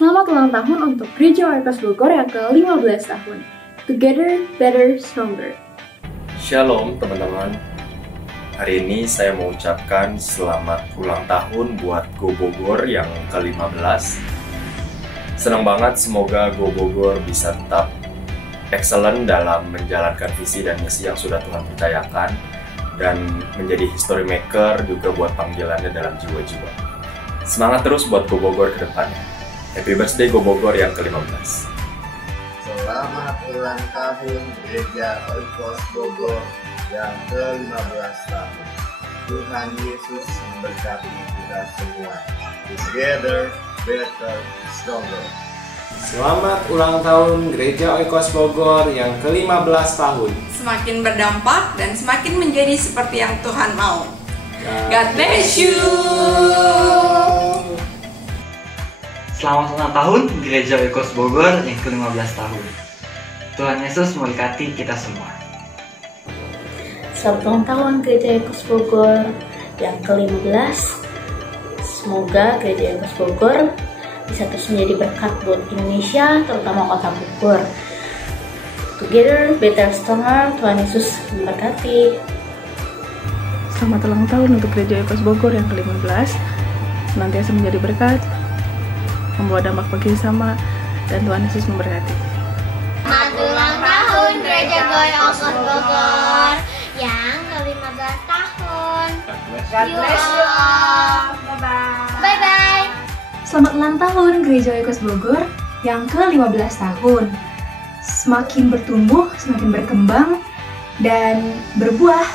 Selamat ulang tahun untuk Gereja Oikos Bogor yang ke-15 tahun. Together, better, stronger. Shalom teman-teman. Hari ini saya mau ucapkan selamat ulang tahun buat Go Bogor yang ke-15. Senang banget, semoga Go Bogor bisa tetap excellent dalam menjalankan visi dan misi yang sudah Tuhan percayakan dan menjadi history maker juga buat panggilannya dalam jiwa-jiwa. Semangat terus buat Go Bogor ke depannya. Happy birthday Go Bogor yang ke-15. Selamat ulang tahun Gereja Oikos Bogor yang ke-15 tahun. Tuhan Yesus memberkati kita semua. Together, better, stronger. Selamat ulang tahun Gereja Oikos Bogor yang ke-15 tahun. Semakin berdampak dan semakin menjadi seperti yang Tuhan mau. God bless you. Selamat ulang tahun Gereja Oikos Bogor yang ke-15 tahun. Tuhan Yesus memberkati kita semua. Selamat ulang tahun Gereja Oikos Bogor yang ke-15. Semoga Gereja Oikos Bogor bisa terus menjadi berkat buat Indonesia, terutama kota Bogor. Together, better, stronger. Tuhan Yesus memberkati. Selamat ulang tahun untuk Gereja Oikos Bogor yang ke-15. Senantiasa menjadi berkat, membawa dampak bagi sesama, dan Tuhan Yesus memberkati. Selamat ulang tahun Gereja Oikos Bogor yang ke-15 tahun. God bless you all. Bye bye. Selamat ulang tahun Gereja Oikos Bogor yang ke-15 tahun. Semakin bertumbuh, semakin berkembang, dan berbuah.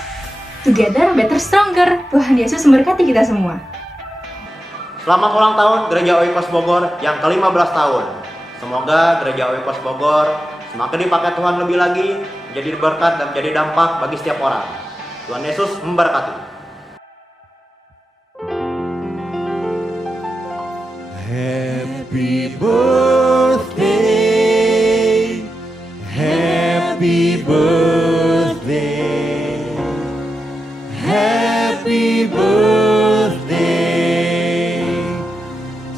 Together, better, stronger. Tuhan Yesus memberkati kita semua. Selamat ulang tahun Gereja Oikos Bogor yang ke-15 tahun. Semoga Gereja Oikos Bogor semakin dipakai Tuhan lebih lagi, menjadi berkat dan menjadi dampak bagi setiap orang. Tuhan Yesus memberkati. Happy birthday, happy birthday, happy birthday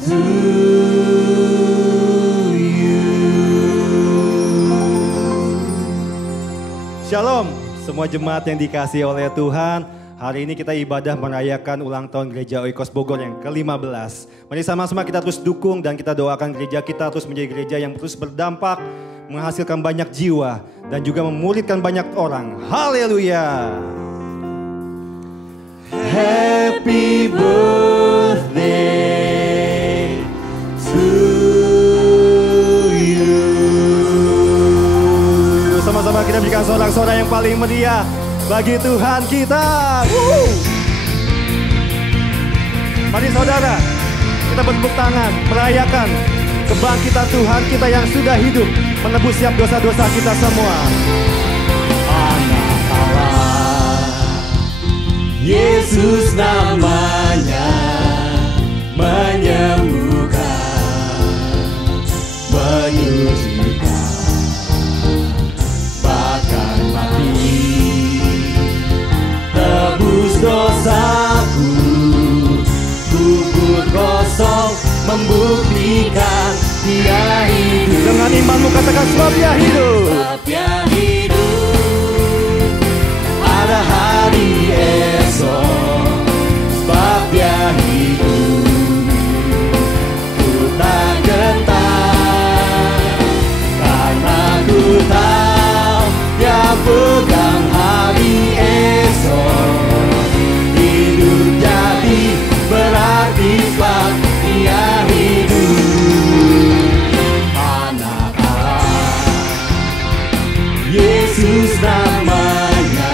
to you. Shalom, semua jemaat yang dikasihi oleh Tuhan. Hari ini kita ibadah merayakan ulang tahun Gereja Oikos Bogor yang ke-15. Mari sama-sama kita terus dukung dan kita doakan gereja kita terus menjadi gereja yang terus berdampak, menghasilkan banyak jiwa, dan juga memuridkan banyak orang. Haleluya! Happy birthday to you. Sama-sama kita berikan sorak-sorai yang paling meriah bagi Tuhan kita. Mari saudara, kita bertepuk tangan merayakan kebangkitan Tuhan kita yang sudah hidup, menebus setiap dosa-dosa kita semua. Anak Allah, Yesus namanya, menyembuhkan, menyucikan, bahkan mati, tebus dosaku, kubur kosong, membuktikan Dia hidup. Dengan imanmu katakan sebab Dia hidup. Sebab Dia hidup. Ada hari esok, sebab Dia hidup. Ku tak gentar, karena ku tahu Dia pegang hari esok. Hidup jadi berarti sebab Dia hidup. Anak Allah, Yesus namanya,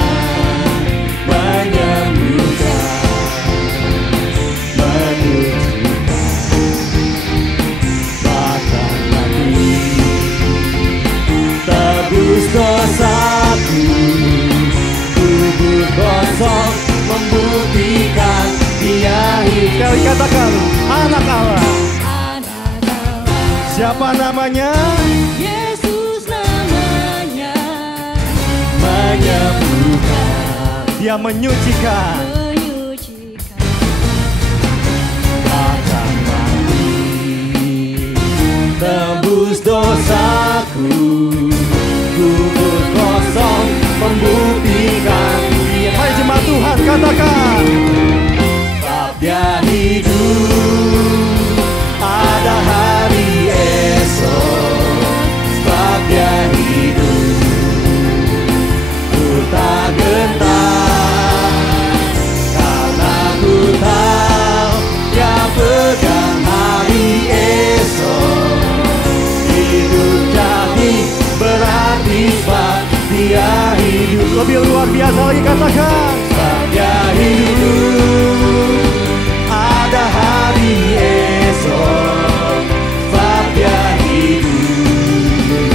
menyembuhkan, menyucikan, bahkan mati, tebus dosaku, kubur kosong, membuktikan Dia hidup. Sekali katakan, anak Allah. Siapa namanya? Yesus namanya, menyembuhkan, Dia menyucikan, bahkan mati, katakan. Sebab Dia hidup, ada hari esok. Sebab Dia hidup, ku tak gentar, karena ku tahu Dia pegang hari esok. Hidup jadi berarti sebab Dia hidup. Lebih luar biasa lagi katakan. Sebab Dia hidup, ada hari esok. Sebab Dia hidup,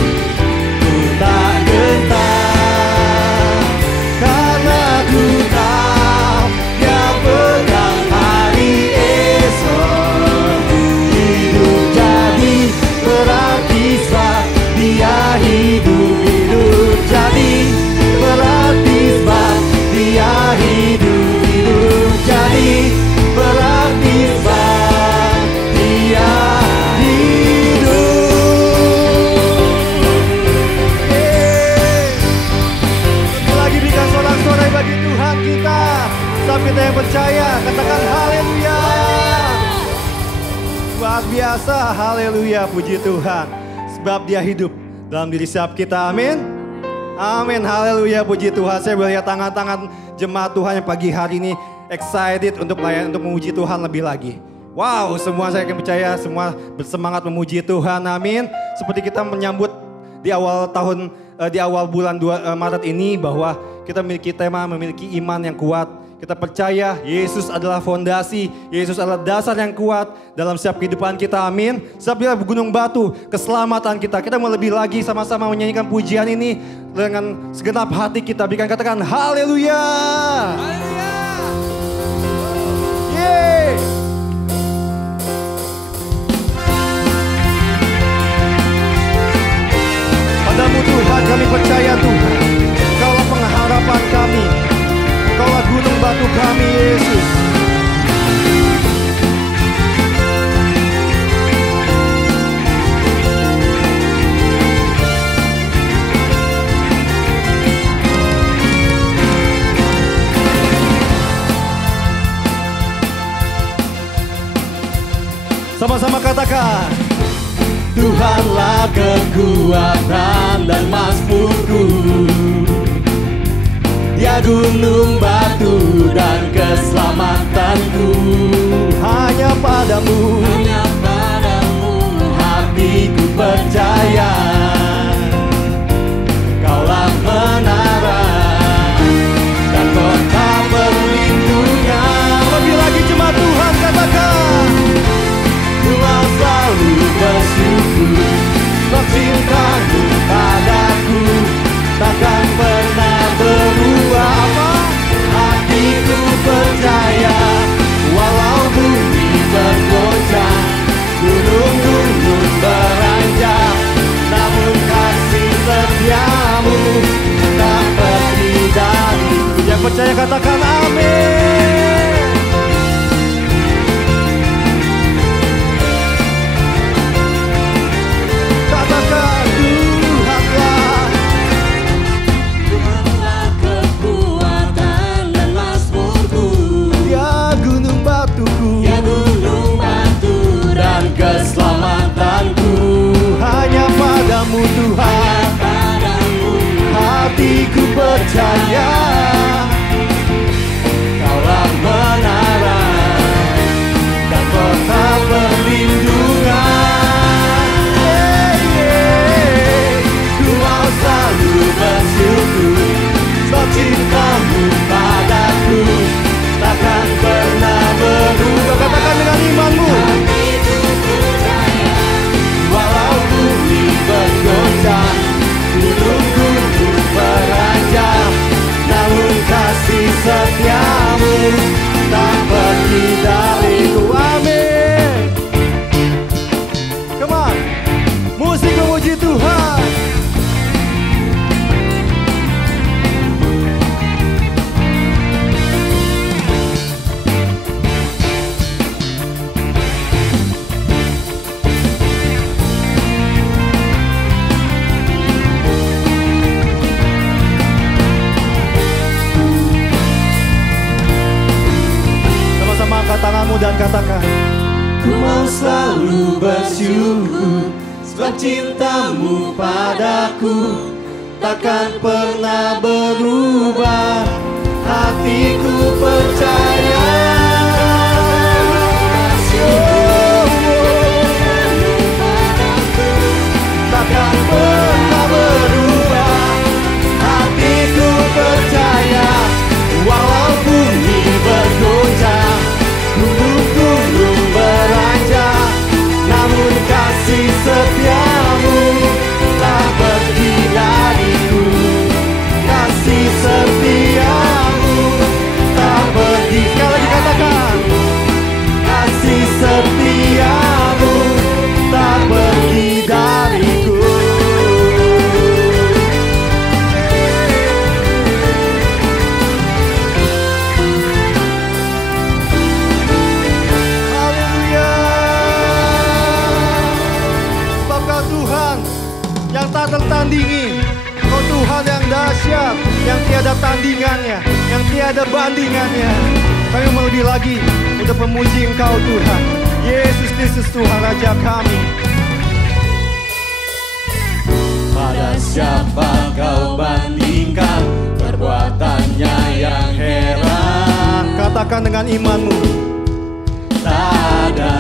ku tak gentar, karena ku tahu Dia pegang hari esok. Hidup jadi berarti sebab Dia hidup. Hidup jadi berarti sebab Dia hidup. Hidup jadi berarti sebab Dia hidup. Lagi berikan sorak-sorai bagi Tuhan kita. Sebab kita yang percaya, katakan haleluya. Luar biasa, haleluya, puji Tuhan. Sebab Dia hidup dalam diri setiap kita, amin. Amin, haleluya, puji Tuhan. Saya melihat tangan-tangan jemaat Tuhan yang pagi hari ini excited untuk melayan, untuk memuji Tuhan lebih lagi. Wow, semua saya akan percaya, semua bersemangat memuji Tuhan, amin. Seperti kita menyambut di awal tahun, di awal bulan Maret ini, bahwa kita memiliki tema, memiliki iman yang kuat. Kita percaya Yesus adalah fondasi, Yesus adalah dasar yang kuat dalam setiap kehidupan kita, amin. Sebab Dia gunung batu, keselamatan kita. Kita mau lebih lagi sama-sama menyanyikan pujian ini dengan segenap hati kita. Berikan katakan haleluya. Yeay. Padamu Tuhan kami percaya Tuhan, Kaulah pengharapan kami, Kaulah gunung batu kami Yesus. Sama-sama katakan. Tuhanlah kekuatan dan mazmurku, Dia gunung batu dan keselamatanku. Hanya padamu hatiku percaya, Kaulah menara dan kota perlindungan. Lebih lagi jemaat Tuhan katakan. Tuhan selalu bersyukur, sebab cinta-Mu padaku takkan pernah berubah. Apa? Hatiku percaya, angkat tanganmu dan katakan, ku mau selalu bersyukur sebab cintamu padaku takkan pernah berubah. Hatiku percaya takkan pernah berubah. Hatiku percaya walau bumi bergoncang, gunung-gunung beranjak, namun kasih setiamu tak pergi dariku. Kasih setiamu tak pergi. Sekali lagi katakan, kasih setiamu tak pergi dariku. haleluya. Sebab Kau Tuhan yang tak tertandingi, Kau Tuhan yang dahsyat, yang tiada tandingannya, yang tiada bandingannya. Kami mau lebih lagi untuk memuji Engkau Tuhan. Yesus Kristus Tuhan Raja kami. Pada siapa kau bandingkan perbuatannya yang heran? Katakan dengan imanmu, Tak ada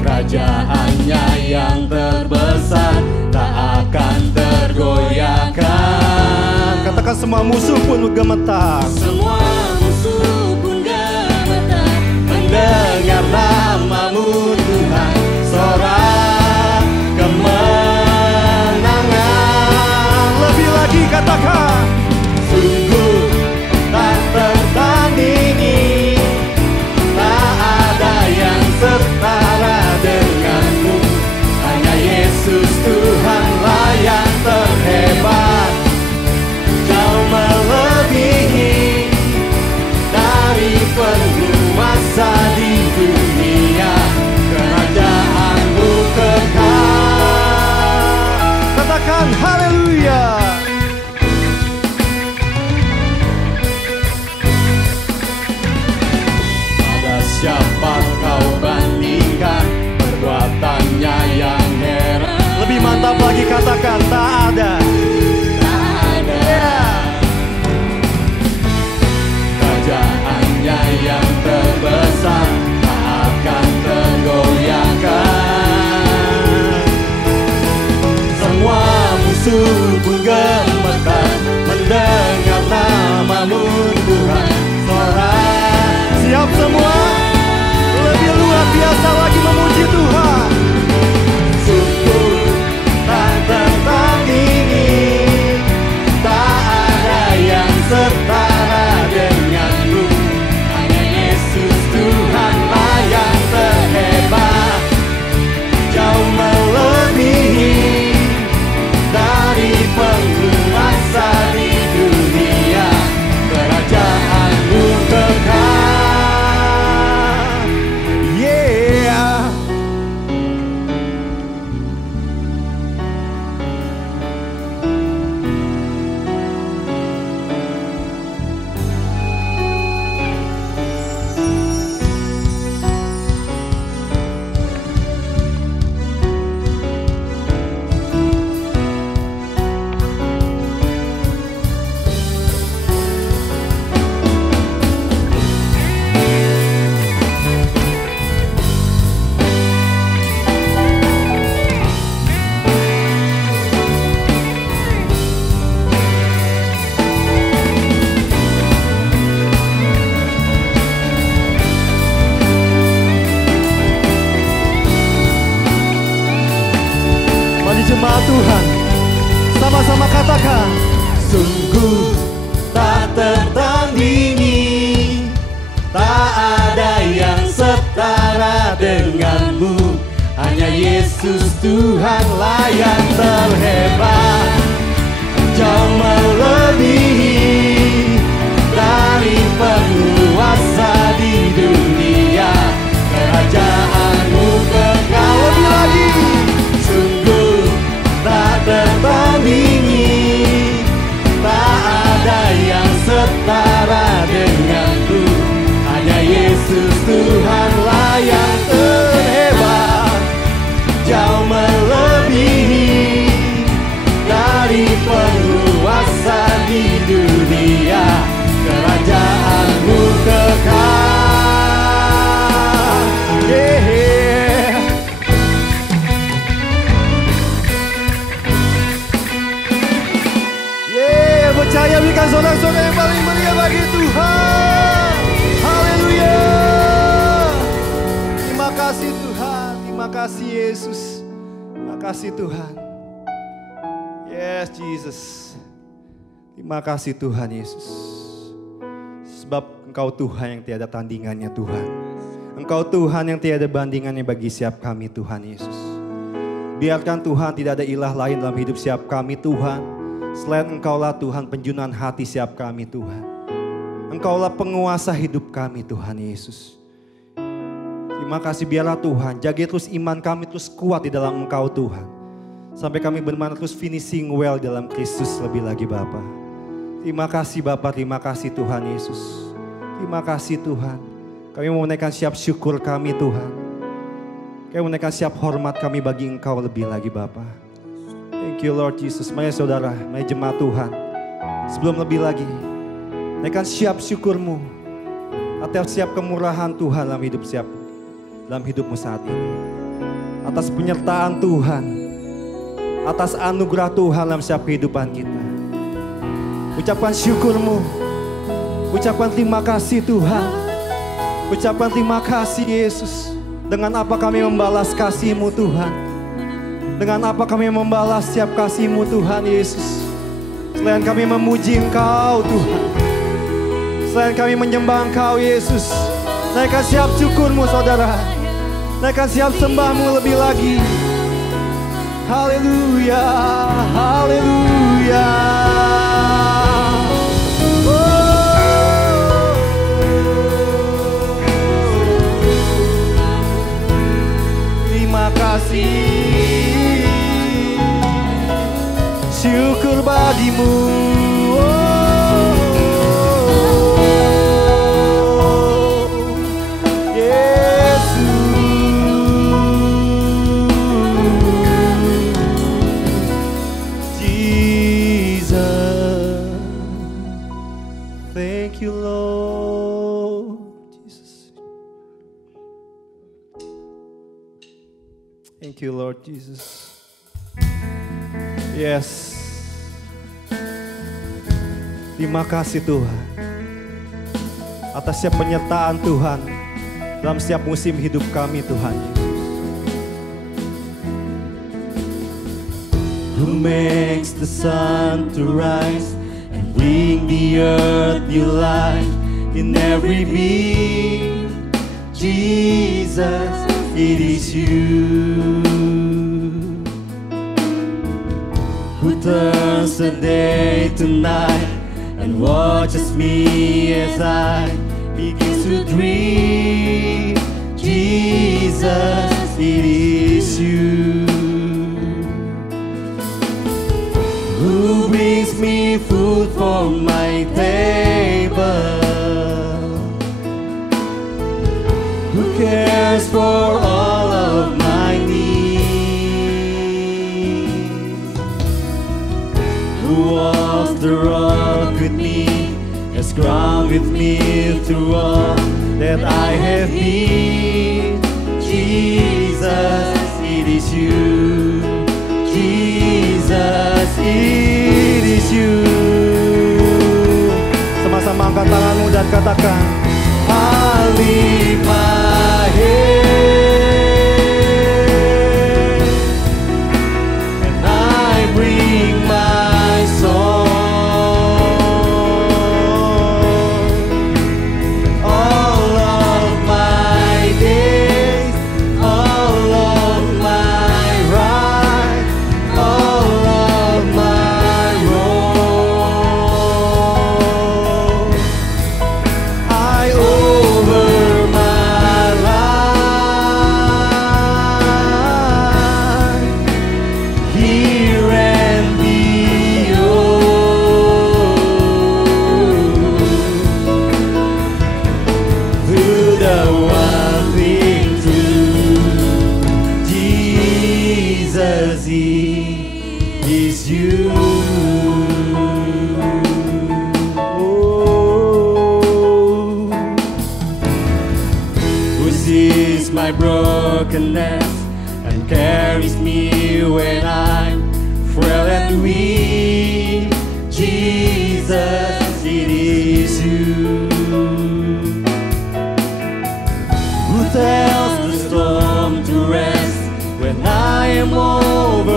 kerajaannya yang terbesar, tak akan tergoyahkan. katakan semua musuh pun gemetar. Semua musuh pun gemetar mendengar namamu Tuhan. Sorak kemenangan. Lebih lagi katakan, Sungguh tak tertandingi, tak ada yang setara denganmu. Hanya Yesus Tuhanlah yang terhebat, jauh melebihi dari penguasa di dunia. Kerajaanmu kekal. katakan haleluya. Pada siapa kau bandingkan perbuatannya yang heran? Lebih mantap lagi katakan, tak ada. Kerajaannya yang terbesar, tak akan tergoyahkan. Semua musuh pun gemetar mendengar namamu Tuhan. Sorak Siap semua? Lebih luar biasa lagi memuji Tuhan. sungguh tak tertandingi, tak ada yang setara denganmu. Hanya Yesus Tuhanlah yang terhebat, jauh melebihi dari penguasa di dunia. Kerajaanmu kekal. Yeah. Mari jemaat Tuhan, sama-sama katakan, Sungguh tak tertandingi, tak ada yang setara denganmu. Hanya Yesus Tuhanlah yang terhebat, jauh melebihi dari penguasa di dunia. Kerajaanmu kekal. Lebih lagi, sungguh tak tertandingi, tak ada yang setara denganmu. kasih Tuhan. Yes, Jesus. Terima kasih Tuhan Yesus. Sebab Engkau Tuhan yang tiada tandingannya Tuhan. Engkau Tuhan yang tiada bandingannya bagi setiap kami Tuhan Yesus. Biarkan Tuhan tidak ada ilah lain dalam hidup setiap kami Tuhan. Selain Engkaulah Tuhan penjunan hati setiap kami Tuhan. Engkaulah penguasa hidup kami Tuhan Yesus. Terima kasih biarlah Tuhan jaga terus iman kami terus kuat di dalam Engkau Tuhan. Sampai kami benar-benar terus finishing well dalam Kristus lebih lagi Bapa. Terima kasih Bapa, terima kasih Tuhan Yesus. Terima kasih Tuhan. Kami mau menaikkan siap syukur kami Tuhan. Kami mau menaikkan siap hormat kami bagi Engkau lebih lagi Bapa. Thank you Lord Jesus. Mari saudara, mari jemaat Tuhan. Sebelum lebih lagi, naikkan siap syukurmu atas siap kemurahan Tuhan dalam hidupmu saat ini. Atas penyertaan Tuhan, atas anugerah Tuhan dalam setiap kehidupan kita. Ucapkan syukurmu, ucapkan terima kasih Tuhan, ucapkan terima kasih Yesus. Dengan apa kami membalas kasih-Mu Tuhan, dengan apa kami membalas setiap kasih-Mu Tuhan Yesus. Selain kami memuji Engkau Tuhan, selain kami menyembah Engkau Yesus, naikkan siap syukurmu saudara, naikkan siap sembahmu lebih lagi. Haleluya, haleluya. Terima kasih, syukur bagimu. Thank you Lord Jesus. Yes. Terima kasih Tuhan atas setiap penyertaan Tuhan dalam setiap musim hidup kami Tuhan Yesus. Who makes the sun to rise and bring the earth new life in every being. Jesus, it is you who turns the day to night and watches me as I begin to dream. Jesus, it is you who brings me food for my table, who cares for all of my needs, who walks the road with me, has ground with me through all that I have been. Jesus, it is you. Jesus, it is you. Sama-sama angkat tanganmu dan katakan, I lift my head and I bring my song. All of my days, all of my right, all of my wrong, I over my life, here and beyond, through the one thing true, Jesus is you. Who sees my brokenness and carries me when I'm frail and weak. Jesus, it is you who tells the storm to rest when I am overcome.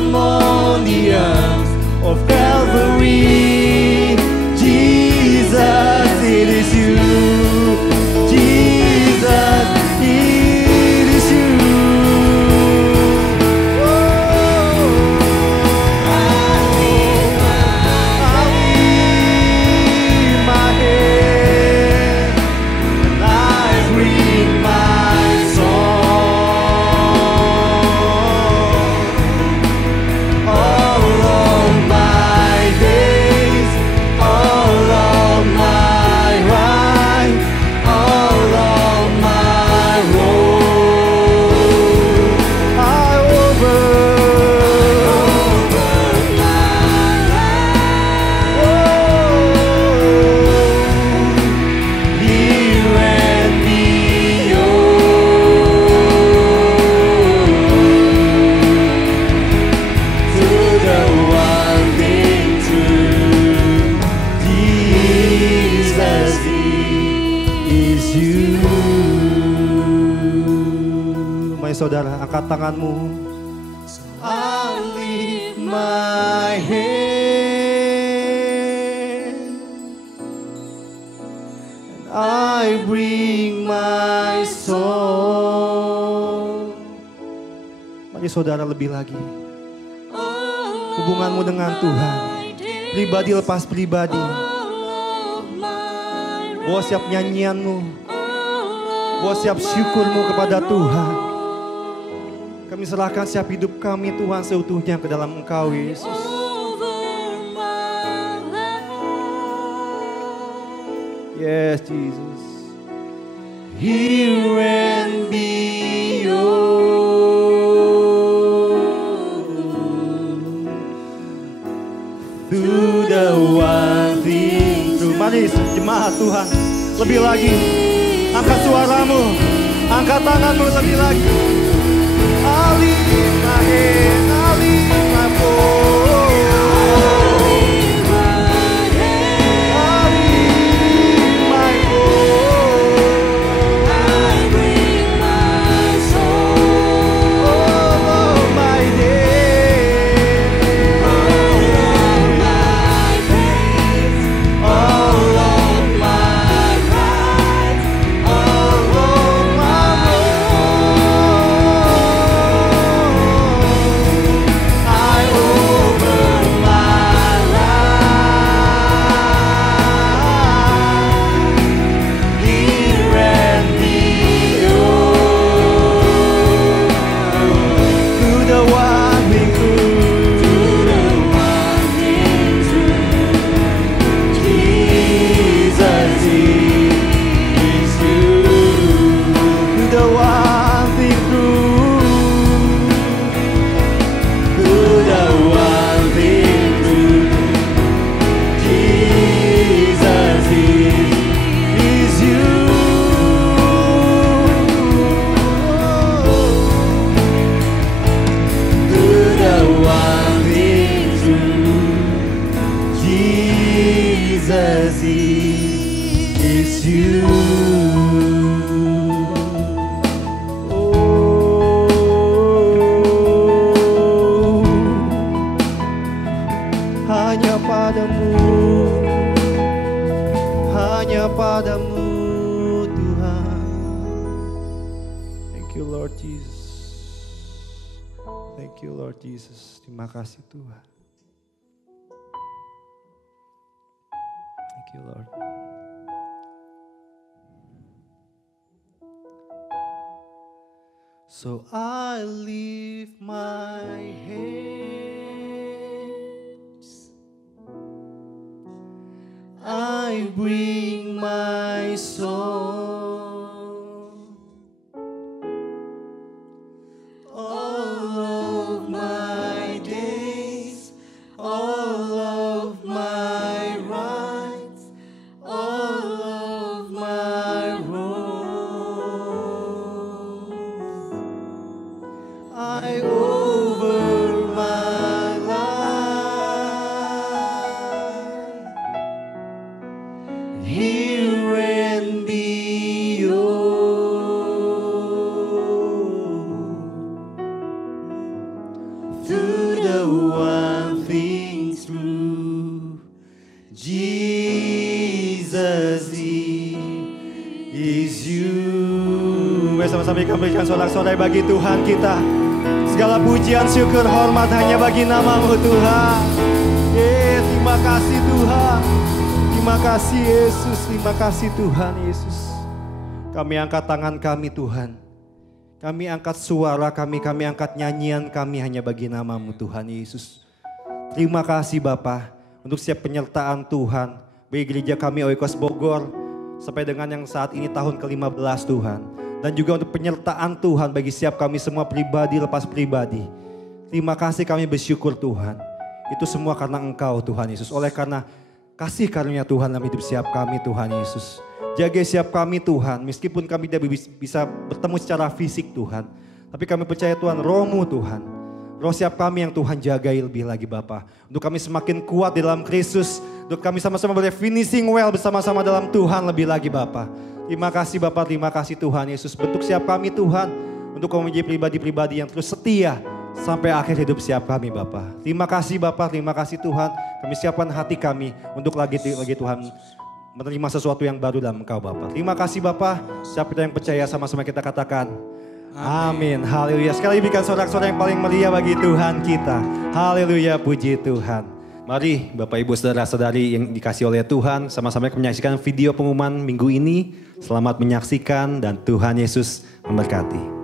broken on the earth of Calvary. Jesus, it is you. Jesus, it is you. Saudara, angkat tanganmu. I lift my hand and I bring my song. Mari saudara lebih lagi. Hubunganmu dengan Tuhan, pribadi lepas pribadi. Bawa siap nyanyianmu, bawa siap syukurmu kepada Tuhan. Kami serahkan siap hidup kami Tuhan seutuhnya ke dalam Engkau Yesus. Yes Jesus. Hear and be through the one thing. Mari jemaat Tuhan, lebih lagi. Angkat suaramu, angkat tanganmu lebih lagi. I lift my hand, I lift my voice. I lift my voice. I bring my soul. All of my days. All of my faith. All of my rights. All of my Jesus, terima kasih Tuhan. Thank you Lord. So I lift my hands, I bring my song. Hear and be Haleluya, sama-sama kami berikan sorak-sorai bagi Tuhan kita. Segala pujian, syukur, hormat hanya bagi nama-Mu Tuhan. Terima kasih Tuhan. Terima kasih Yesus, terima kasih Tuhan Yesus. Kami angkat tangan kami Tuhan. Kami angkat suara kami angkat nyanyian kami hanya bagi nama-Mu Tuhan Yesus. Terima kasih Bapa untuk setiap penyertaan Tuhan bagi gereja kami Oikos Bogor sampai dengan yang saat ini tahun ke-15 Tuhan. Dan juga untuk penyertaan Tuhan bagi setiap kami semua pribadi lepas pribadi. Terima kasih kami bersyukur Tuhan. Itu semua karena Engkau Tuhan Yesus. Oleh karena kasih karunia Tuhan dalam hidup setiap kami Tuhan Yesus. Jaga setiap kami Tuhan. Meskipun kami tidak bisa bertemu secara fisik Tuhan. Tapi kami percaya Tuhan Roh-Mu Tuhan. Roh setiap kami yang Tuhan jagai lebih lagi Bapa. Untuk kami semakin kuat di dalam Kristus. Untuk kami sama-sama boleh finishing well bersama-sama dalam Tuhan lebih lagi Bapa. Terima kasih Bapak, terima kasih Tuhan Yesus. Bentuk siap kami Tuhan. Untuk kami menjadi pribadi-pribadi yang terus setia. Sampai akhir hidup siap kami Bapak. Terima kasih Bapak, terima kasih Tuhan. Kami siapkan hati kami untuk lagi Tuhan menerima sesuatu yang baru dalam Engkau Bapak. Terima kasih Bapak. Siapa yang percaya sama-sama kita katakan. Amin. Haleluya. Sekali berikan sorak-sorai yang paling meriah bagi Tuhan kita. Haleluya, puji Tuhan. Mari Bapak Ibu Saudara-saudari yang dikasih oleh Tuhan, sama-sama menyaksikan video pengumuman minggu ini. Selamat menyaksikan dan Tuhan Yesus memberkati.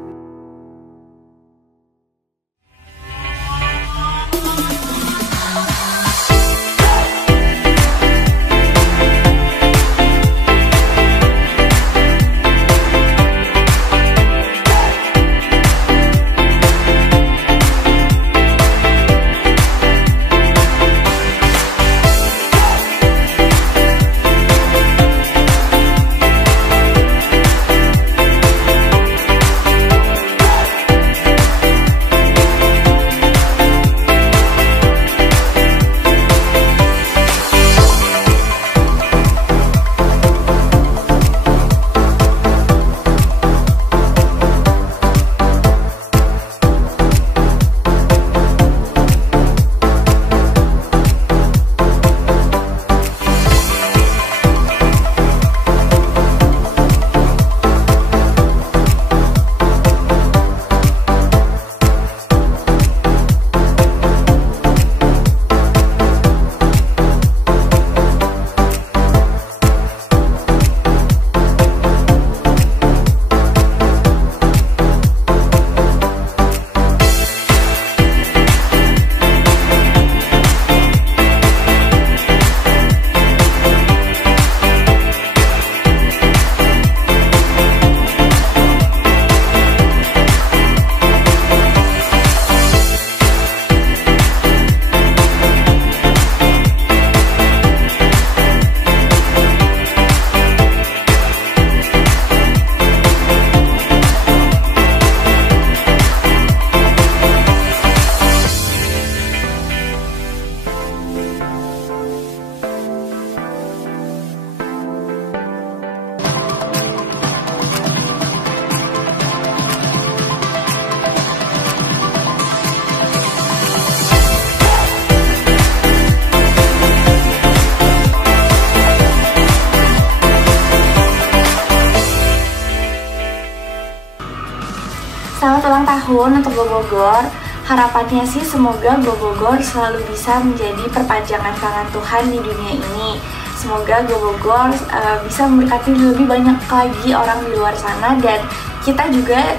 Selamat ulang tahun untuk Go Bogor. Harapannya sih semoga Go Bogor selalu bisa menjadi perpanjangan tangan Tuhan di dunia ini. Semoga Go Bogor bisa memberkati lebih banyak lagi orang di luar sana, dan kita juga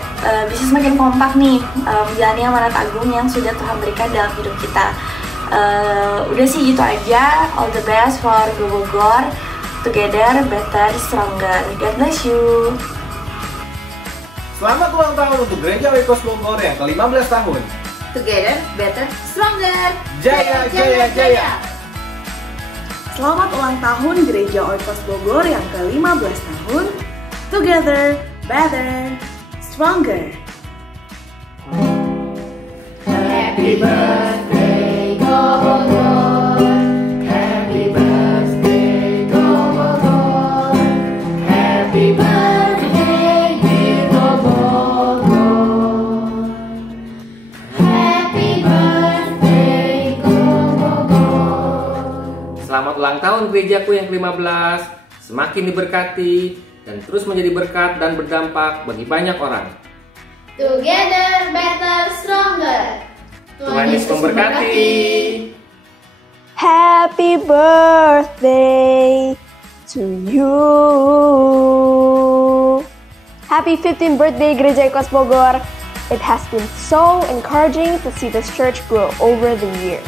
bisa semakin kompak nih menjalani amanat agung yang sudah Tuhan berikan dalam hidup kita. Udah sih gitu aja. All the best for Go Bogor. Together, better, stronger. God bless you. Selamat ulang tahun untuk Gereja Oikos Bogor yang ke-15 tahun. Together, better, stronger. Jaya, jaya, jaya. Selamat ulang tahun Gereja Oikos Bogor yang ke-15 tahun. Together, better, stronger. Happy birthday, Go Bogor. Happy birthday, Go Bogor. Happy birthday, dear Go Bogor. Happy birthday, Go Bogor. Selamat ulang tahun gerejaku yang ke-15. Semakin diberkati, dan terus menjadi berkat dan berdampak bagi banyak orang. Together better stronger. Tuhan Yesus memberkati. Happy birthday to you. Happy 15th birthday Gereja Oikos Bogor. It has been so encouraging to see this church grow over the years.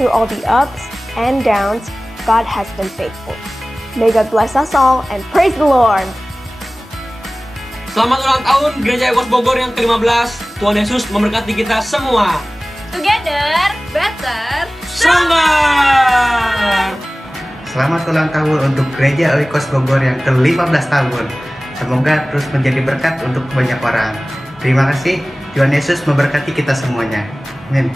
Through all the ups and downs, God has been faithful. May God bless us all and praise the Lord. Selamat ulang tahun Gereja Oikos Bogor yang ke-15. Tuhan Yesus memberkati kita semua. Together, better, stronger. Selamat ulang tahun untuk Gereja Oikos Bogor yang ke-15 tahun. Semoga terus menjadi berkat untuk banyak orang. Terima kasih. Tuhan Yesus memberkati kita semuanya. Amin.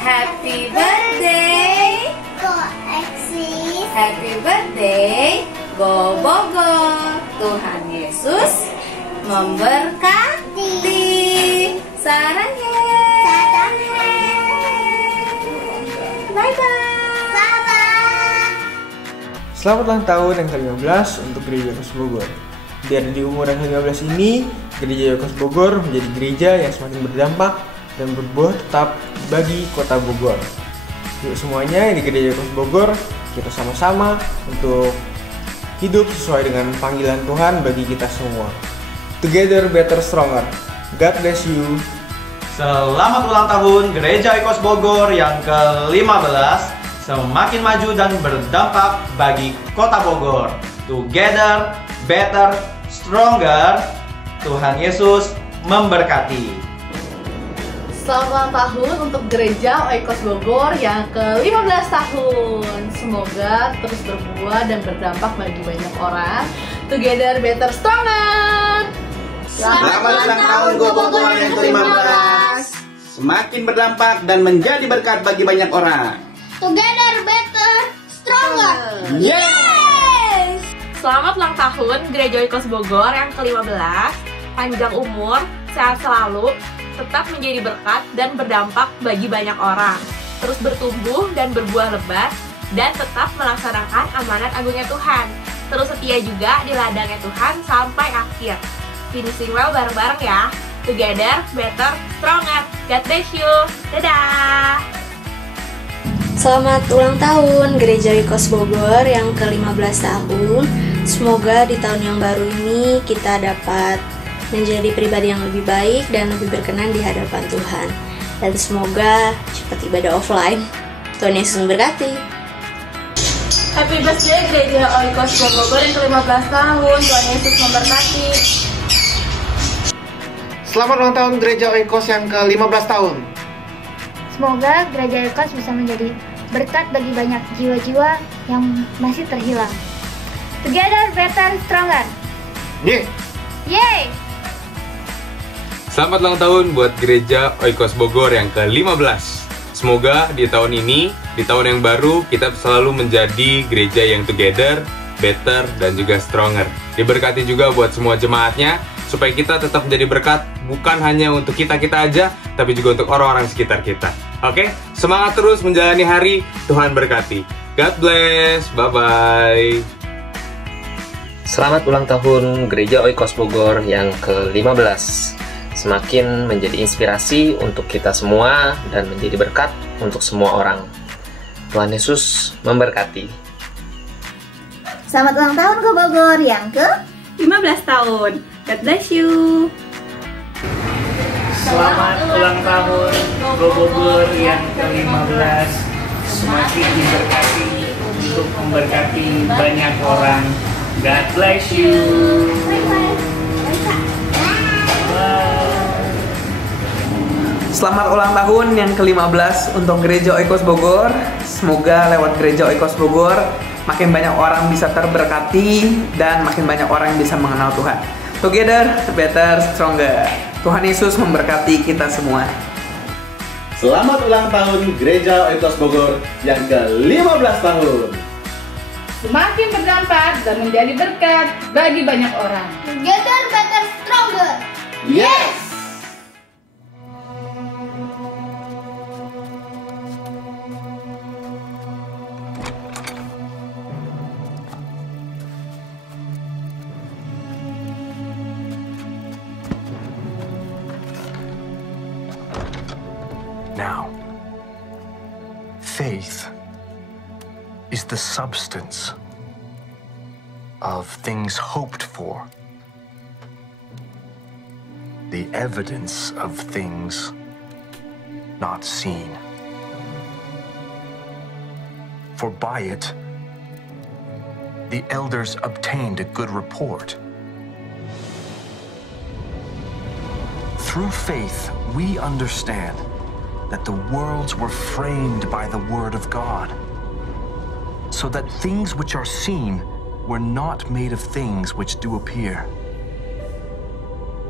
Happy birthday, Go Exis. happy birthday, Go Bogor. Tuhan Yesus memberkati. Sarangnya. Bye bye. Selamat ulang tahun yang ke-15 untuk Gereja Oikos Bogor. Biar di umur yang ke-15 ini, Gereja Oikos Bogor menjadi gereja yang semakin berdampak dan berbuah tetap bagi kota Bogor. Yuk semuanya di Gereja Oikos Bogor, kita sama-sama untuk hidup sesuai dengan panggilan Tuhan bagi kita semua. Together better stronger. God bless you. Selamat ulang tahun Gereja Oikos Bogor yang ke-15. Semakin maju dan berdampak bagi kota Bogor. Together, better, stronger. Tuhan Yesus memberkati. Selamat ulang tahun untuk Gereja Oikos Bogor yang ke-15 tahun. Semoga terus berbuah dan berdampak bagi banyak orang. Together, better, stronger. Selamat ulang tahun Go Bogor yang ke-15. Semakin berdampak dan menjadi berkat bagi banyak orang. Together better stronger. Yes! Selamat ulang tahun Gereja Oikos Bogor yang ke-15. Panjang umur, sehat selalu, tetap menjadi berkat dan berdampak bagi banyak orang. Terus bertumbuh dan berbuah lebat dan tetap melaksanakan amanat agungnya Tuhan. Terus setia juga di ladangnya Tuhan sampai akhir. Finishing well bareng-bareng ya. Together, better, stronger. God bless you. Dadah. Selamat ulang tahun Gereja Oikos Bogor yang ke-15 tahun. Semoga di tahun yang baru ini kita dapat menjadi pribadi yang lebih baik dan lebih berkenan di hadapan Tuhan. Dan semoga cepat ibadah offline. Tuhan Yesus memberkati. Happy birthday Gereja Oikos Bogor yang ke-15 tahun. Tuhan Yesus memberkati. Selamat ulang tahun Gereja Oikos yang ke-15 tahun. Semoga Gereja Oikos bisa menjadi berkat bagi banyak jiwa-jiwa yang masih terhilang. Together better stronger. Yeay. Yeay. Selamat ulang tahun buat Gereja Oikos Bogor yang ke-15. Semoga di tahun ini, di tahun yang baru, kita selalu menjadi gereja yang together, better, dan juga stronger. Diberkati juga buat semua jemaatnya, supaya kita tetap menjadi berkat, bukan hanya untuk kita-kita aja, tapi juga untuk orang-orang sekitar kita. Oke, semangat terus menjalani hari, Tuhan berkati. God bless, bye-bye. Selamat ulang tahun Gereja Oikos Bogor yang ke-15. Semakin menjadi inspirasi untuk kita semua dan menjadi berkat untuk semua orang. Tuhan Yesus memberkati. Selamat ulang tahun Go Bogor yang ke-15 tahun. God bless you. Selamat ulang tahun Go Bogor yang ke-15. Semakin diberkati untuk memberkati banyak orang. God bless you. Selamat ulang tahun yang ke-15 untuk Gereja Oikos Bogor. Semoga lewat Gereja Oikos Bogor makin banyak orang bisa terberkati dan makin banyak orang yang bisa mengenal Tuhan. Together, better, stronger. Tuhan Yesus memberkati kita semua. Selamat ulang tahun Gereja Oikos Bogor yang ke-15 tahun. Semakin berdampak dan menjadi berkat bagi banyak orang. Together better stronger. Yes! Now, faith is the substance of things hoped for, the evidence of things not seen. For by it, the elders obtained a good report. Through faith, we understand that the worlds were framed by the word of God, so that things which are seen were not made of things which do appear.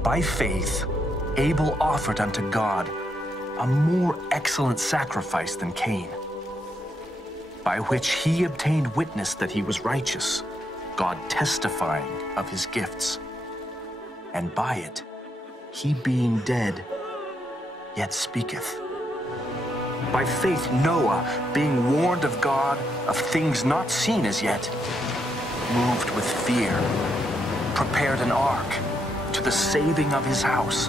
By faith, Abel offered unto God a more excellent sacrifice than Cain, by which he obtained witness that he was righteous, God testifying of his gifts. And by it, he being dead, yet speaketh. By faith, Noah, being warned of God of things not seen as yet, moved with fear, prepared an ark to the saving of his house,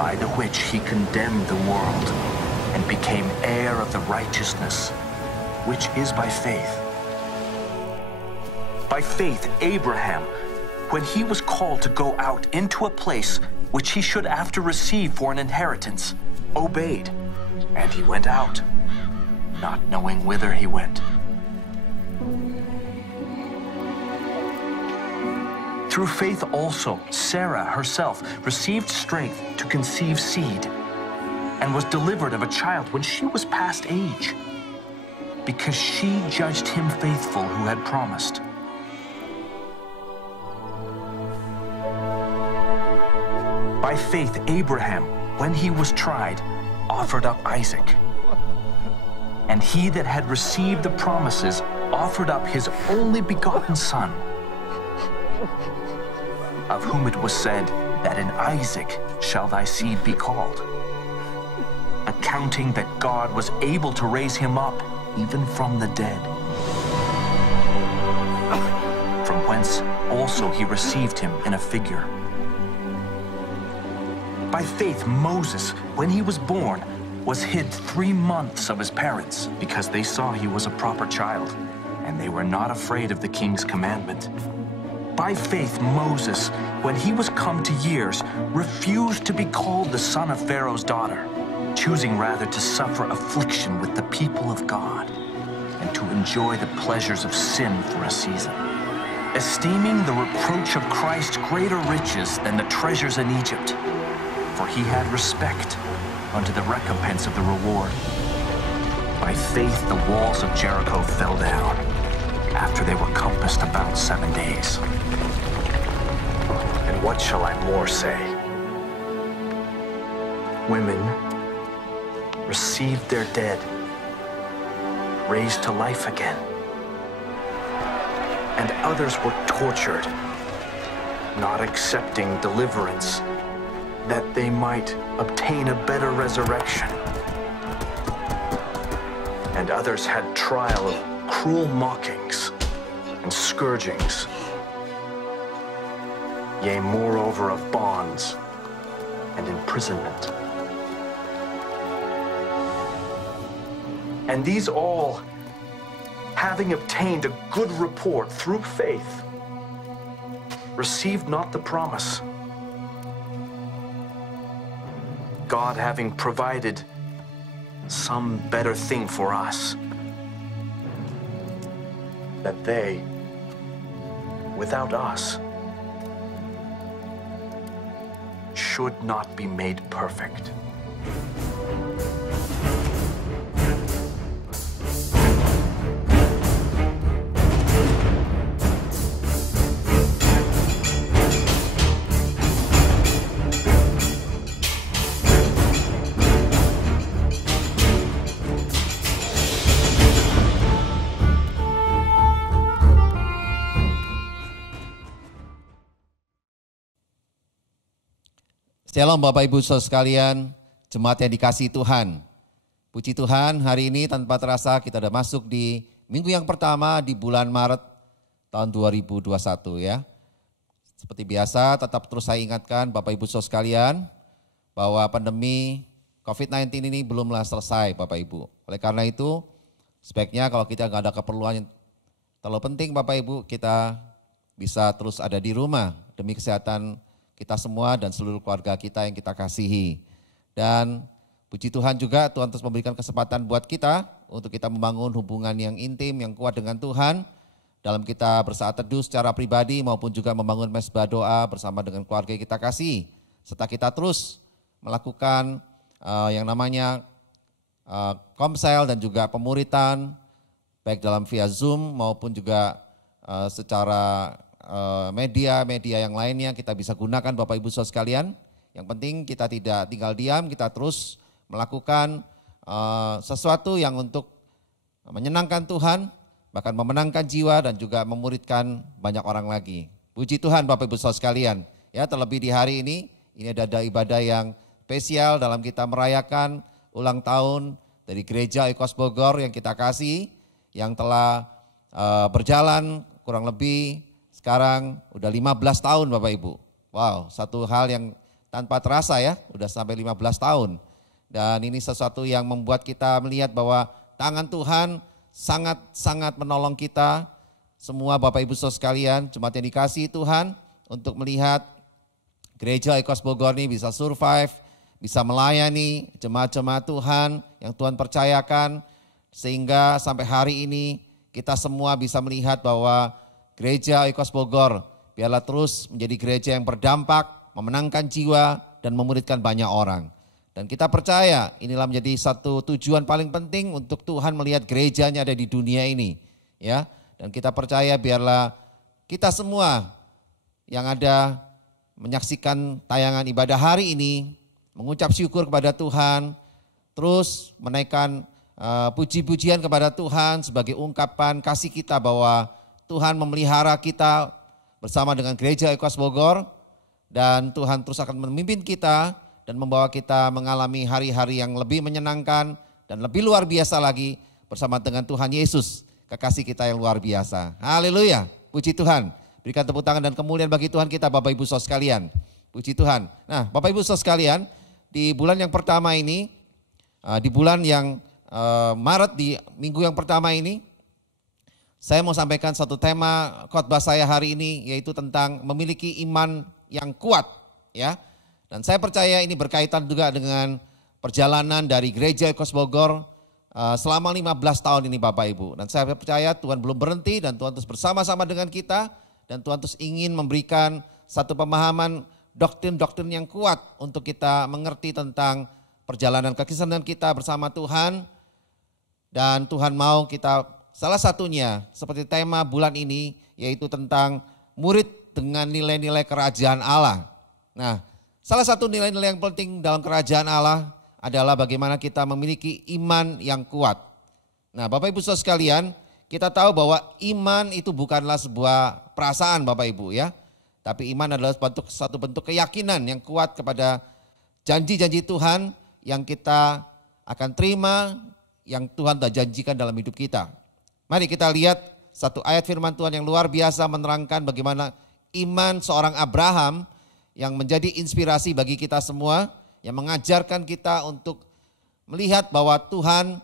by the which he condemned the world and became heir of the righteousness which is by faith. By faith, Abraham, when he was called to go out into a place which he should after receive for an inheritance, obeyed, and he went out, not knowing whither he went. Through faith also, Sarah herself received strength to conceive seed, and was delivered of a child when she was past age, because she judged him faithful who had promised. By faith, Abraham, when he was tried, offered up Isaac. And he that had received the promises offered up his only begotten son, of whom it was said that in Isaac shall thy seed be called, accounting that God was able to raise him up even from the dead, from whence also he received him in a figure. By faith, Moses, when he was born, was hid 3 months of his parents, because they saw he was a proper child, and they were not afraid of the king's commandment. By faith, Moses, when he was come to years, refused to be called the son of Pharaoh's daughter, choosing rather to suffer affliction with the people of God, and to enjoy the pleasures of sin for a season, esteeming the reproach of Christ greater riches than the treasures in Egypt, for he had respect unto the recompense of the reward. By faith, the walls of Jericho fell down, after they were compassed about 7 days. And what shall I more say? Women received their dead, raised to life again. And others were tortured, not accepting deliverance, that they might obtain a better resurrection. And others had trial of cruel mockings and scourgings, yea, moreover of bonds and imprisonment. And these all, having obtained a good report through faith, received not the promise, God having provided some better thing for us, that they, without us, should not be made perfect. Shalom Bapak Ibu Saudara sekalian, jemaat yang dikasihi Tuhan. Puji Tuhan, hari ini tanpa terasa kita sudah masuk di minggu yang pertama di bulan Maret tahun 2021 ya. Seperti biasa tetap terus saya ingatkan Bapak Ibu Saudara sekalian bahwa pandemi COVID-19 ini belumlah selesai Bapak Ibu. Oleh karena itu, sebaiknya kalau kita nggak ada keperluan yang terlalu penting Bapak Ibu, kita bisa terus ada di rumah demi kesehatan kita semua dan seluruh keluarga kita yang kita kasihi. Dan puji Tuhan juga Tuhan terus memberikan kesempatan buat kita untuk kita membangun hubungan yang intim, yang kuat dengan Tuhan. Dalam kita bersaat teduh secara pribadi maupun juga membangun mesbah doa bersama dengan keluarga yang kita kasihi. Serta kita terus melakukan yang namanya komsel dan juga pemuritan, baik dalam via Zoom maupun juga secara media-media yang lainnya kita bisa gunakan Bapak Ibu Saudara sekalian. Yang penting kita tidak tinggal diam, kita terus melakukan sesuatu yang untuk menyenangkan Tuhan, bahkan memenangkan jiwa dan juga memuridkan banyak orang lagi. Puji Tuhan Bapak Ibu Saudara sekalian. Ya, terlebih di hari ini ada ibadah yang spesial dalam kita merayakan ulang tahun dari Gereja Oikos Bogor yang kita kasih, yang telah berjalan kurang lebih sekarang udah 15 tahun Bapak Ibu. Wow, satu hal yang tanpa terasa ya, udah sampai 15 tahun. Dan ini sesuatu yang membuat kita melihat bahwa tangan Tuhan sangat-sangat menolong kita. Semua Bapak Ibu Saudara sekalian, jemaat yang dikasihi Tuhan, untuk melihat Gereja Oikos Bogor ini bisa survive, bisa melayani jemaat-jemaat Tuhan yang Tuhan percayakan. Sehingga sampai hari ini kita semua bisa melihat bahwa Gereja Oikos Bogor biarlah terus menjadi gereja yang berdampak, memenangkan jiwa dan memuridkan banyak orang. Dan kita percaya inilah menjadi satu tujuan paling penting untuk Tuhan melihat gerejanya ada di dunia ini. Ya, dan kita percaya biarlah kita semua yang ada menyaksikan tayangan ibadah hari ini mengucap syukur kepada Tuhan, terus menaikkan puji-pujian kepada Tuhan sebagai ungkapan kasih kita bahwa Tuhan memelihara kita bersama dengan Gereja Oikos Bogor, dan Tuhan terus akan memimpin kita dan membawa kita mengalami hari-hari yang lebih menyenangkan dan lebih luar biasa lagi bersama dengan Tuhan Yesus, kekasih kita yang luar biasa. Haleluya, puji Tuhan. Berikan tepuk tangan dan kemuliaan bagi Tuhan kita Bapak Ibu Saudara sekalian. Puji Tuhan. Nah Bapak Ibu Saudara sekalian, di bulan yang pertama ini, di bulan yang Maret, di minggu yang pertama ini, saya mau sampaikan satu tema khotbah saya hari ini, yaitu tentang memiliki iman yang kuat, ya. Dan saya percaya ini berkaitan juga dengan perjalanan dari Gereja Oikos Bogor selama 15 tahun ini Bapak Ibu. Dan saya percaya Tuhan belum berhenti dan Tuhan terus bersama-sama dengan kita, dan Tuhan terus ingin memberikan satu pemahaman doktrin-doktrin yang kuat untuk kita mengerti tentang perjalanan kekristenan kita bersama Tuhan. Dan Tuhan mau kita, salah satunya seperti tema bulan ini, yaitu tentang murid dengan nilai-nilai kerajaan Allah. Nah, salah satu nilai-nilai yang penting dalam kerajaan Allah adalah bagaimana kita memiliki iman yang kuat. Nah Bapak Ibu Saudara sekalian, kita tahu bahwa iman itu bukanlah sebuah perasaan Bapak Ibu ya. Tapi iman adalah satu bentuk keyakinan yang kuat kepada janji-janji Tuhan yang kita akan terima, yang Tuhan telah janjikan dalam hidup kita. Mari kita lihat satu ayat firman Tuhan yang luar biasa menerangkan bagaimana iman seorang Abraham yang menjadi inspirasi bagi kita semua, yang mengajarkan kita untuk melihat bahwa Tuhan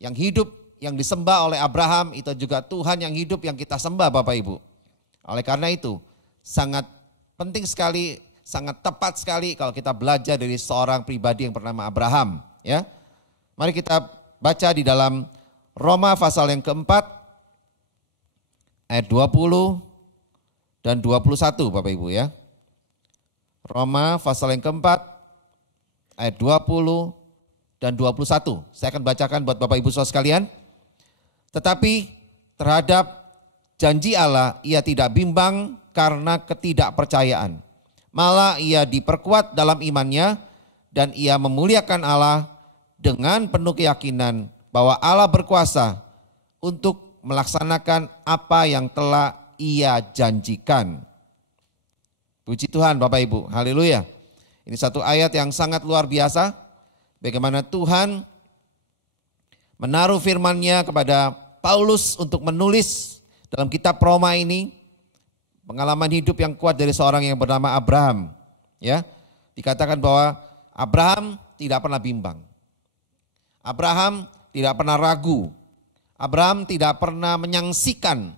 yang hidup, yang disembah oleh Abraham, itu juga Tuhan yang hidup yang kita sembah Bapak Ibu. Oleh karena itu, sangat penting sekali, sangat tepat sekali kalau kita belajar dari seorang pribadi yang bernama Abraham. Ya, mari kita baca di dalam Roma pasal yang keempat, ayat 20 dan 21 Bapak Ibu ya. Roma pasal yang keempat, ayat 20 dan 21. Saya akan bacakan buat Bapak Ibu Saudara sekalian. Tetapi terhadap janji Allah ia tidak bimbang karena ketidakpercayaan. Malah ia diperkuat dalam imannya dan ia memuliakan Allah dengan penuh keyakinan bahwa Allah berkuasa untuk melaksanakan apa yang telah ia janjikan. Puji Tuhan Bapak Ibu, haleluya. Ini satu ayat yang sangat luar biasa. Bagaimana Tuhan menaruh firman-Nya kepada Paulus untuk menulis dalam kitab Roma ini pengalaman hidup yang kuat dari seorang yang bernama Abraham. Ya, dikatakan bahwa Abraham tidak pernah bimbang. Abraham tidak pernah ragu. Abraham tidak pernah menyaksikan,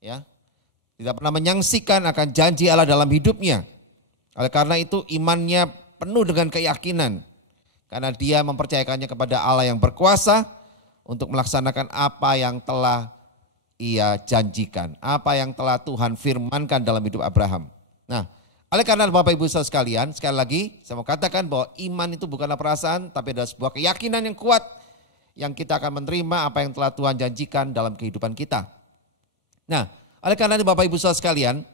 ya, tidak pernah menyaksikan akan janji Allah dalam hidupnya. Oleh karena itu imannya penuh dengan keyakinan. Karena dia mempercayakannya kepada Allah yang berkuasa untuk melaksanakan apa yang telah ia janjikan. Apa yang telah Tuhan firmankan dalam hidup Abraham. Nah, oleh karena Bapak Ibu saudara sekalian, sekali lagi saya mau katakan bahwa iman itu bukanlah perasaan, tapi adalah sebuah keyakinan yang kuat yang kita akan menerima apa yang telah Tuhan janjikan dalam kehidupan kita. Nah, oleh karena itu Bapak Ibu saudara sekalian,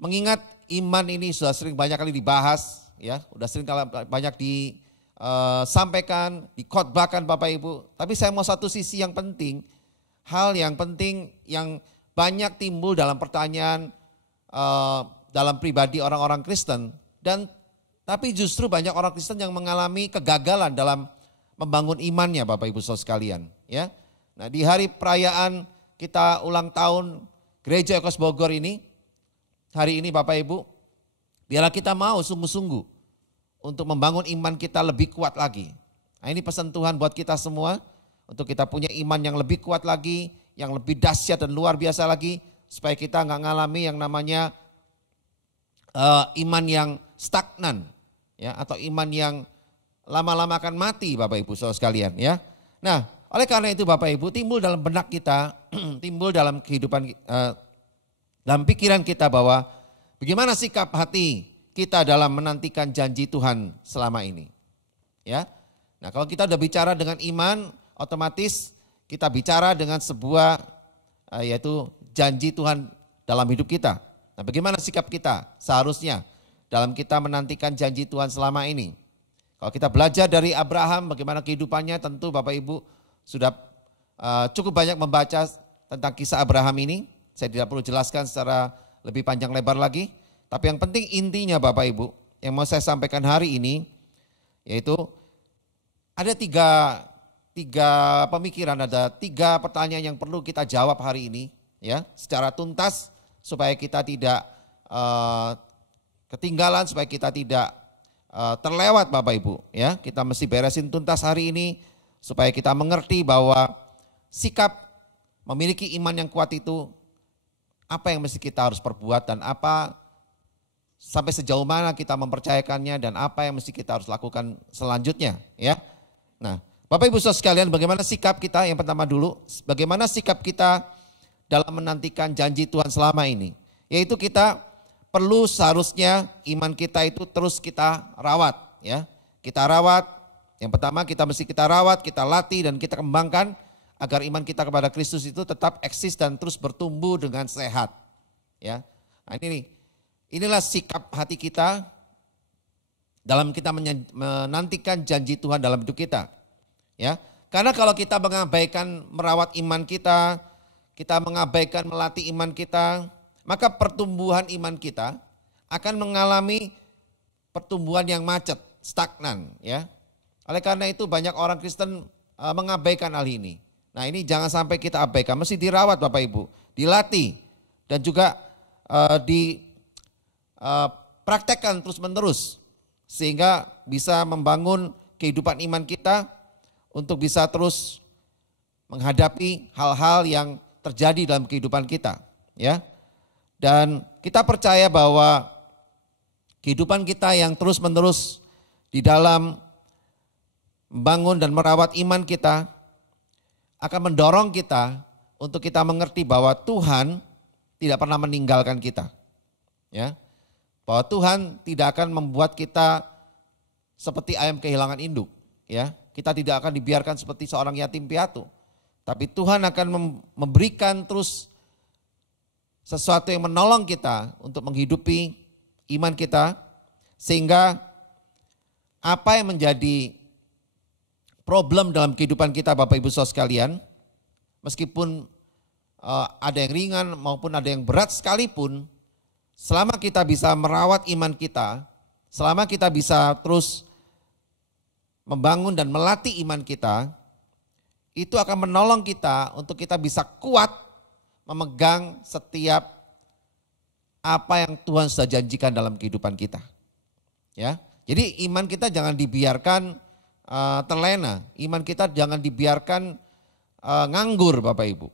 mengingat iman ini sudah sering banyak kali dibahas, ya, udah sering banyak disampaikan, dikhotbahkan Bapak Ibu. Tapi saya mau satu sisi yang penting, hal yang penting yang banyak timbul dalam pertanyaan dalam pribadi orang-orang Kristen, dan tapi justru banyak orang Kristen yang mengalami kegagalan dalam membangun imannya Bapak Ibu saudara sekalian, ya. Nah, di hari perayaan kita ulang tahun Gereja Oikos Bogor ini, hari ini Bapak Ibu, biarlah kita mau sungguh-sungguh untuk membangun iman kita lebih kuat lagi. Nah, ini pesan Tuhan buat kita semua, untuk kita punya iman yang lebih kuat lagi, yang lebih dahsyat dan luar biasa lagi, supaya kita nggak ngalami yang namanya iman yang stagnan, ya, atau iman yang lama-lama akan mati Bapak Ibu saudara sekalian, ya. Nah, oleh karena itu Bapak Ibu, timbul dalam benak kita, timbul dalam kehidupan, dalam pikiran kita bahwa bagaimana sikap hati kita dalam menantikan janji Tuhan selama ini, ya. Nah, kalau kita udah bicara dengan iman, otomatis kita bicara dengan sebuah yaitu janji Tuhan dalam hidup kita. Nah, bagaimana sikap kita seharusnya dalam kita menantikan janji Tuhan selama ini? Kalau kita belajar dari Abraham, bagaimana kehidupannya, tentu Bapak Ibu sudah cukup banyak membaca tentang kisah Abraham ini. Saya tidak perlu jelaskan secara lebih panjang lebar lagi. Tapi yang penting intinya Bapak Ibu, yang mau saya sampaikan hari ini, yaitu ada tiga pemikiran, ada tiga pertanyaan yang perlu kita jawab hari ini, ya, secara tuntas supaya kita tidak ketinggalan, supaya kita tidak terlewat Bapak Ibu, ya. Kita mesti beresin tuntas hari ini supaya kita mengerti bahwa sikap memiliki iman yang kuat itu apa yang mesti kita harus perbuat, dan apa sampai sejauh mana kita mempercayakannya, dan apa yang mesti kita harus lakukan selanjutnya, ya. Nah, Bapak Ibu saudara sekalian, bagaimana sikap kita? Yang pertama dulu, bagaimana sikap kita dalam menantikan janji Tuhan selama ini? Yaitu kita perlu seharusnya iman kita itu terus kita rawat, ya. Kita rawat. Yang pertama kita mesti kita rawat, kita latih dan kita kembangkan agar iman kita kepada Kristus itu tetap eksis dan terus bertumbuh dengan sehat, ya. Nah, inilah sikap hati kita dalam kita menantikan janji Tuhan dalam hidup kita, ya. Karena kalau kita mengabaikan merawat iman kita mengabaikan melatih iman kita, maka pertumbuhan iman kita akan mengalami pertumbuhan yang macet, stagnan, ya. Oleh karena itu banyak orang Kristen mengabaikan hal ini. Nah, ini jangan sampai kita abaikan, mesti dirawat Bapak Ibu, dilatih dan juga dipraktekkan terus-menerus sehingga bisa membangun kehidupan iman kita untuk bisa terus menghadapi hal-hal yang terjadi dalam kehidupan kita, ya. Dan kita percaya bahwa kehidupan kita yang terus-menerus di dalam membangun dan merawat iman kita akan mendorong kita untuk kita mengerti bahwa Tuhan tidak pernah meninggalkan kita, ya. Bahwa Tuhan tidak akan membuat kita seperti ayam kehilangan induk, ya. Kita tidak akan dibiarkan seperti seorang yatim piatu. Tapi Tuhan akan memberikan terus sesuatu yang menolong kita untuk menghidupi iman kita, sehingga apa yang menjadi problem dalam kehidupan kita Bapak Ibu saudara sekalian, meskipun ada yang ringan maupun ada yang berat sekalipun, selama kita bisa merawat iman kita, selama kita bisa terus membangun dan melatih iman kita, itu akan menolong kita untuk kita bisa kuat memegang setiap apa yang Tuhan sudah janjikan dalam kehidupan kita. Ya, Jadi iman kita jangan dibiarkan terlena, iman kita jangan dibiarkan nganggur Bapak Ibu.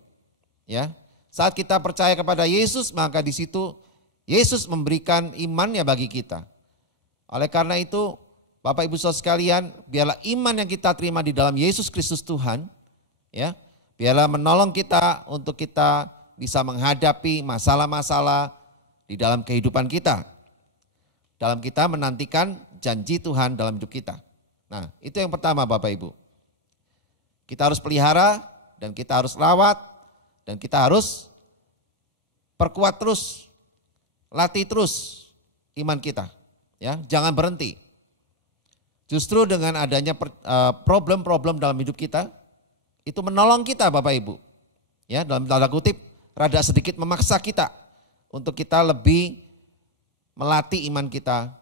Ya, saat kita percaya kepada Yesus, maka di situ Yesus memberikan imannya bagi kita. Oleh karena itu, Bapak Ibu Saudara sekalian, biarlah iman yang kita terima di dalam Yesus Kristus Tuhan, ya, biarlah menolong kita untuk kita bisa menghadapi masalah-masalah di dalam kehidupan kita. Dalam kita menantikan janji Tuhan dalam hidup kita. Nah, itu yang pertama Bapak Ibu. Kita harus pelihara dan kita harus rawat dan kita harus perkuat terus, latih terus iman kita. Ya, jangan berhenti. Justru dengan adanya problem-problem dalam hidup kita, itu menolong kita Bapak Ibu. Ya, dalam tanda kutip, rada sedikit memaksa kita untuk kita lebih melatih iman kita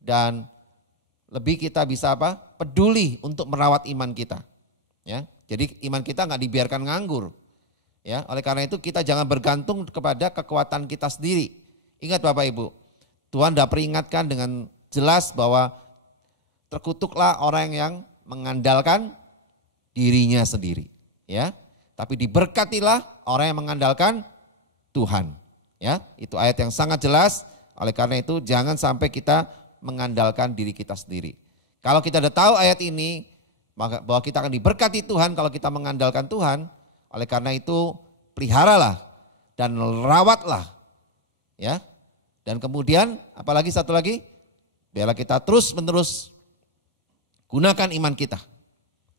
dan lebih kita bisa apa? Peduli untuk merawat iman kita. Ya, jadi iman kita nggak dibiarkan nganggur. Ya, oleh karena itu kita jangan bergantung kepada kekuatan kita sendiri. Ingat Bapak Ibu, Tuhan sudah peringatkan dengan jelas bahwa terkutuklah orang yang mengandalkan dirinya sendiri. Ya, tapi diberkatilah orang yang mengandalkan Tuhan. Ya, itu ayat yang sangat jelas. Oleh karena itu jangan sampai kita mengandalkan diri kita sendiri. Kalau kita sudah tahu ayat ini, maka bahwa kita akan diberkati Tuhan kalau kita mengandalkan Tuhan. Oleh karena itu peliharalah dan rawatlah. Ya. Dan kemudian apalagi satu lagi, biarlah kita terus menerus gunakan iman kita.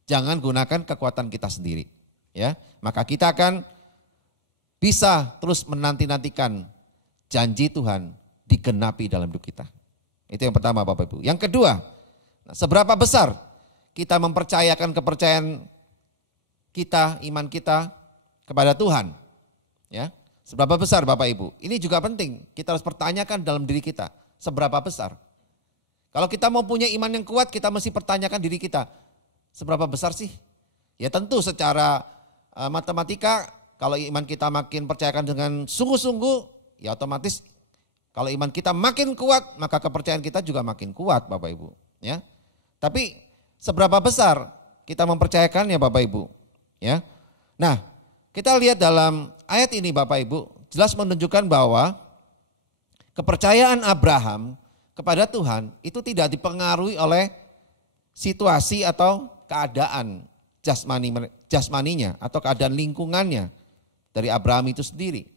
Jangan gunakan kekuatan kita sendiri. Ya, maka kita akan bisa terus menanti-nantikan janji Tuhan digenapi dalam hidup kita. Itu yang pertama Bapak Ibu. Yang kedua, seberapa besar kita mempercayakan kepercayaan kita, iman kita kepada Tuhan. Ya, seberapa besar Bapak Ibu. Ini juga penting, kita harus pertanyakan dalam diri kita, seberapa besar. Kalau kita mau punya iman yang kuat, kita mesti pertanyakan diri kita, seberapa besar sih? Ya tentu secara matematika, kalau iman kita makin percayakan dengan sungguh-sungguh, ya otomatis kalau iman kita makin kuat, maka kepercayaan kita juga makin kuat Bapak Ibu. Ya. Tapi seberapa besar kita mempercayakannya Bapak Ibu. Ya. Nah, kita lihat dalam ayat ini Bapak Ibu, jelas menunjukkan bahwa kepercayaan Abraham kepada Tuhan itu tidak dipengaruhi oleh situasi atau keadaan jasmaninya atau keadaan lingkungannya dari Abraham itu sendiri.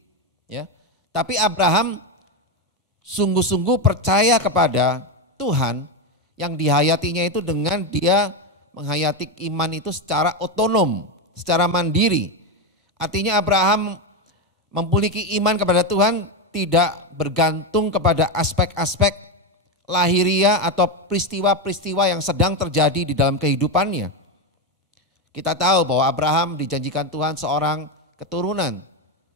Ya. Tapi Abraham sungguh-sungguh percaya kepada Tuhan yang dihayatinya itu dengan dia menghayati iman itu secara otonom, secara mandiri. Artinya Abraham memiliki iman kepada Tuhan tidak bergantung kepada aspek-aspek lahiriah atau peristiwa-peristiwa yang sedang terjadi di dalam kehidupannya. Kita tahu bahwa Abraham dijanjikan Tuhan seorang keturunan,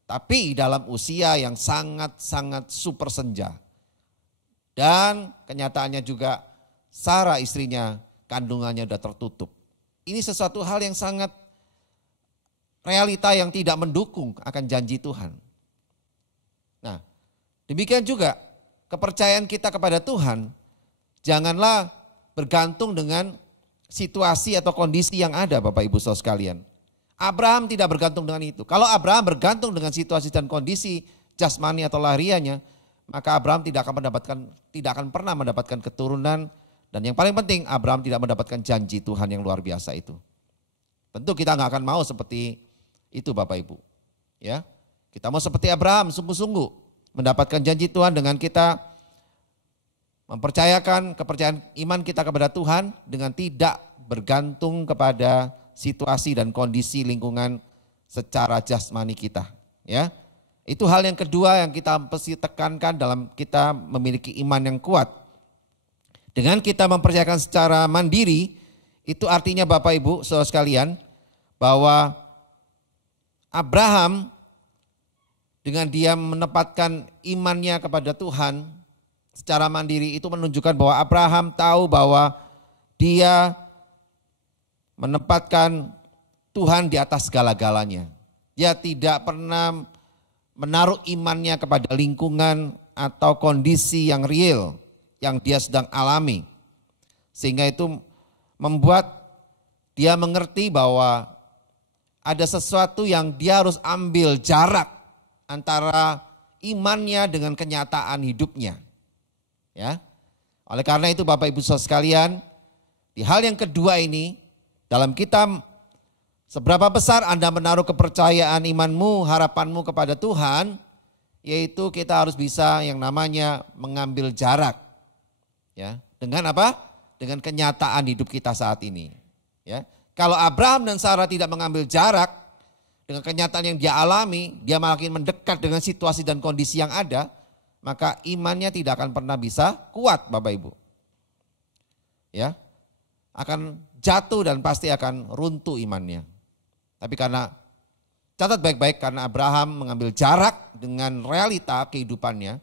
tapi dalam usia yang sangat-sangat super senja. Dan kenyataannya juga Sarah istrinya kandungannya sudah tertutup. Ini sesuatu hal yang sangat realita yang tidak mendukung akan janji Tuhan. Nah, demikian juga kepercayaan kita kepada Tuhan janganlah bergantung dengan situasi atau kondisi yang ada Bapak Ibu Saudara sekalian. Abraham tidak bergantung dengan itu. Kalau Abraham bergantung dengan situasi dan kondisi jasmani atau lahiriahnya, maka Abraham tidak akan pernah mendapatkan keturunan, dan yang paling penting Abraham tidak mendapatkan janji Tuhan yang luar biasa itu. Tentu kita nggak akan mau seperti itu Bapak Ibu. Ya, kita mau seperti Abraham sungguh-sungguh mendapatkan janji Tuhan dengan kita mempercayakan kepercayaan iman kita kepada Tuhan dengan tidak bergantung kepada situasi dan kondisi lingkungan secara jasmani kita. Ya. Itu hal yang kedua yang kita mesti tekankan dalam kita memiliki iman yang kuat. Dengan kita mempercayakan secara mandiri, itu artinya Bapak Ibu saudara sekalian, bahwa Abraham dengan dia menempatkan imannya kepada Tuhan secara mandiri itu menunjukkan bahwa Abraham tahu bahwa dia menempatkan Tuhan di atas segala-galanya. Dia tidak pernah menaruh imannya kepada lingkungan atau kondisi yang real, yang dia sedang alami. Sehingga itu membuat dia mengerti bahwa ada sesuatu yang dia harus ambil jarak antara imannya dengan kenyataan hidupnya. Ya. Oleh karena itu Bapak Ibu Saudara sekalian, di hal yang kedua ini, dalam kita seberapa besar Anda menaruh kepercayaan imanmu, harapanmu kepada Tuhan, yaitu kita harus bisa yang namanya mengambil jarak. Ya, dengan apa? Dengan kenyataan hidup kita saat ini. Ya. Kalau Abraham dan Sarah tidak mengambil jarak dengan kenyataan yang dia alami, dia makin mendekat dengan situasi dan kondisi yang ada, maka imannya tidak akan pernah bisa kuat Bapak Ibu. Ya, akan jatuh dan pasti akan runtuh imannya. Tapi karena, catat baik-baik, karena Abraham mengambil jarak dengan realita kehidupannya,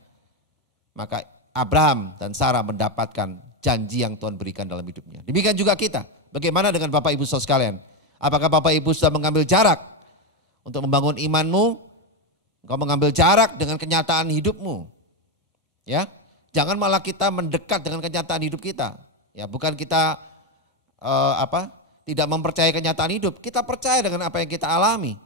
maka Abraham dan Sarah mendapatkan janji yang Tuhan berikan dalam hidupnya. Demikian juga kita. Bagaimana dengan Bapak Ibu Saudara sekalian? Apakah Bapak Ibu sudah mengambil jarak untuk membangun imanmu? Engkau mengambil jarak dengan kenyataan hidupmu. Ya, jangan malah kita mendekat dengan kenyataan hidup kita. Ya, bukan kita tidak mempercayai kenyataan hidup. Kita percaya dengan apa yang kita alami.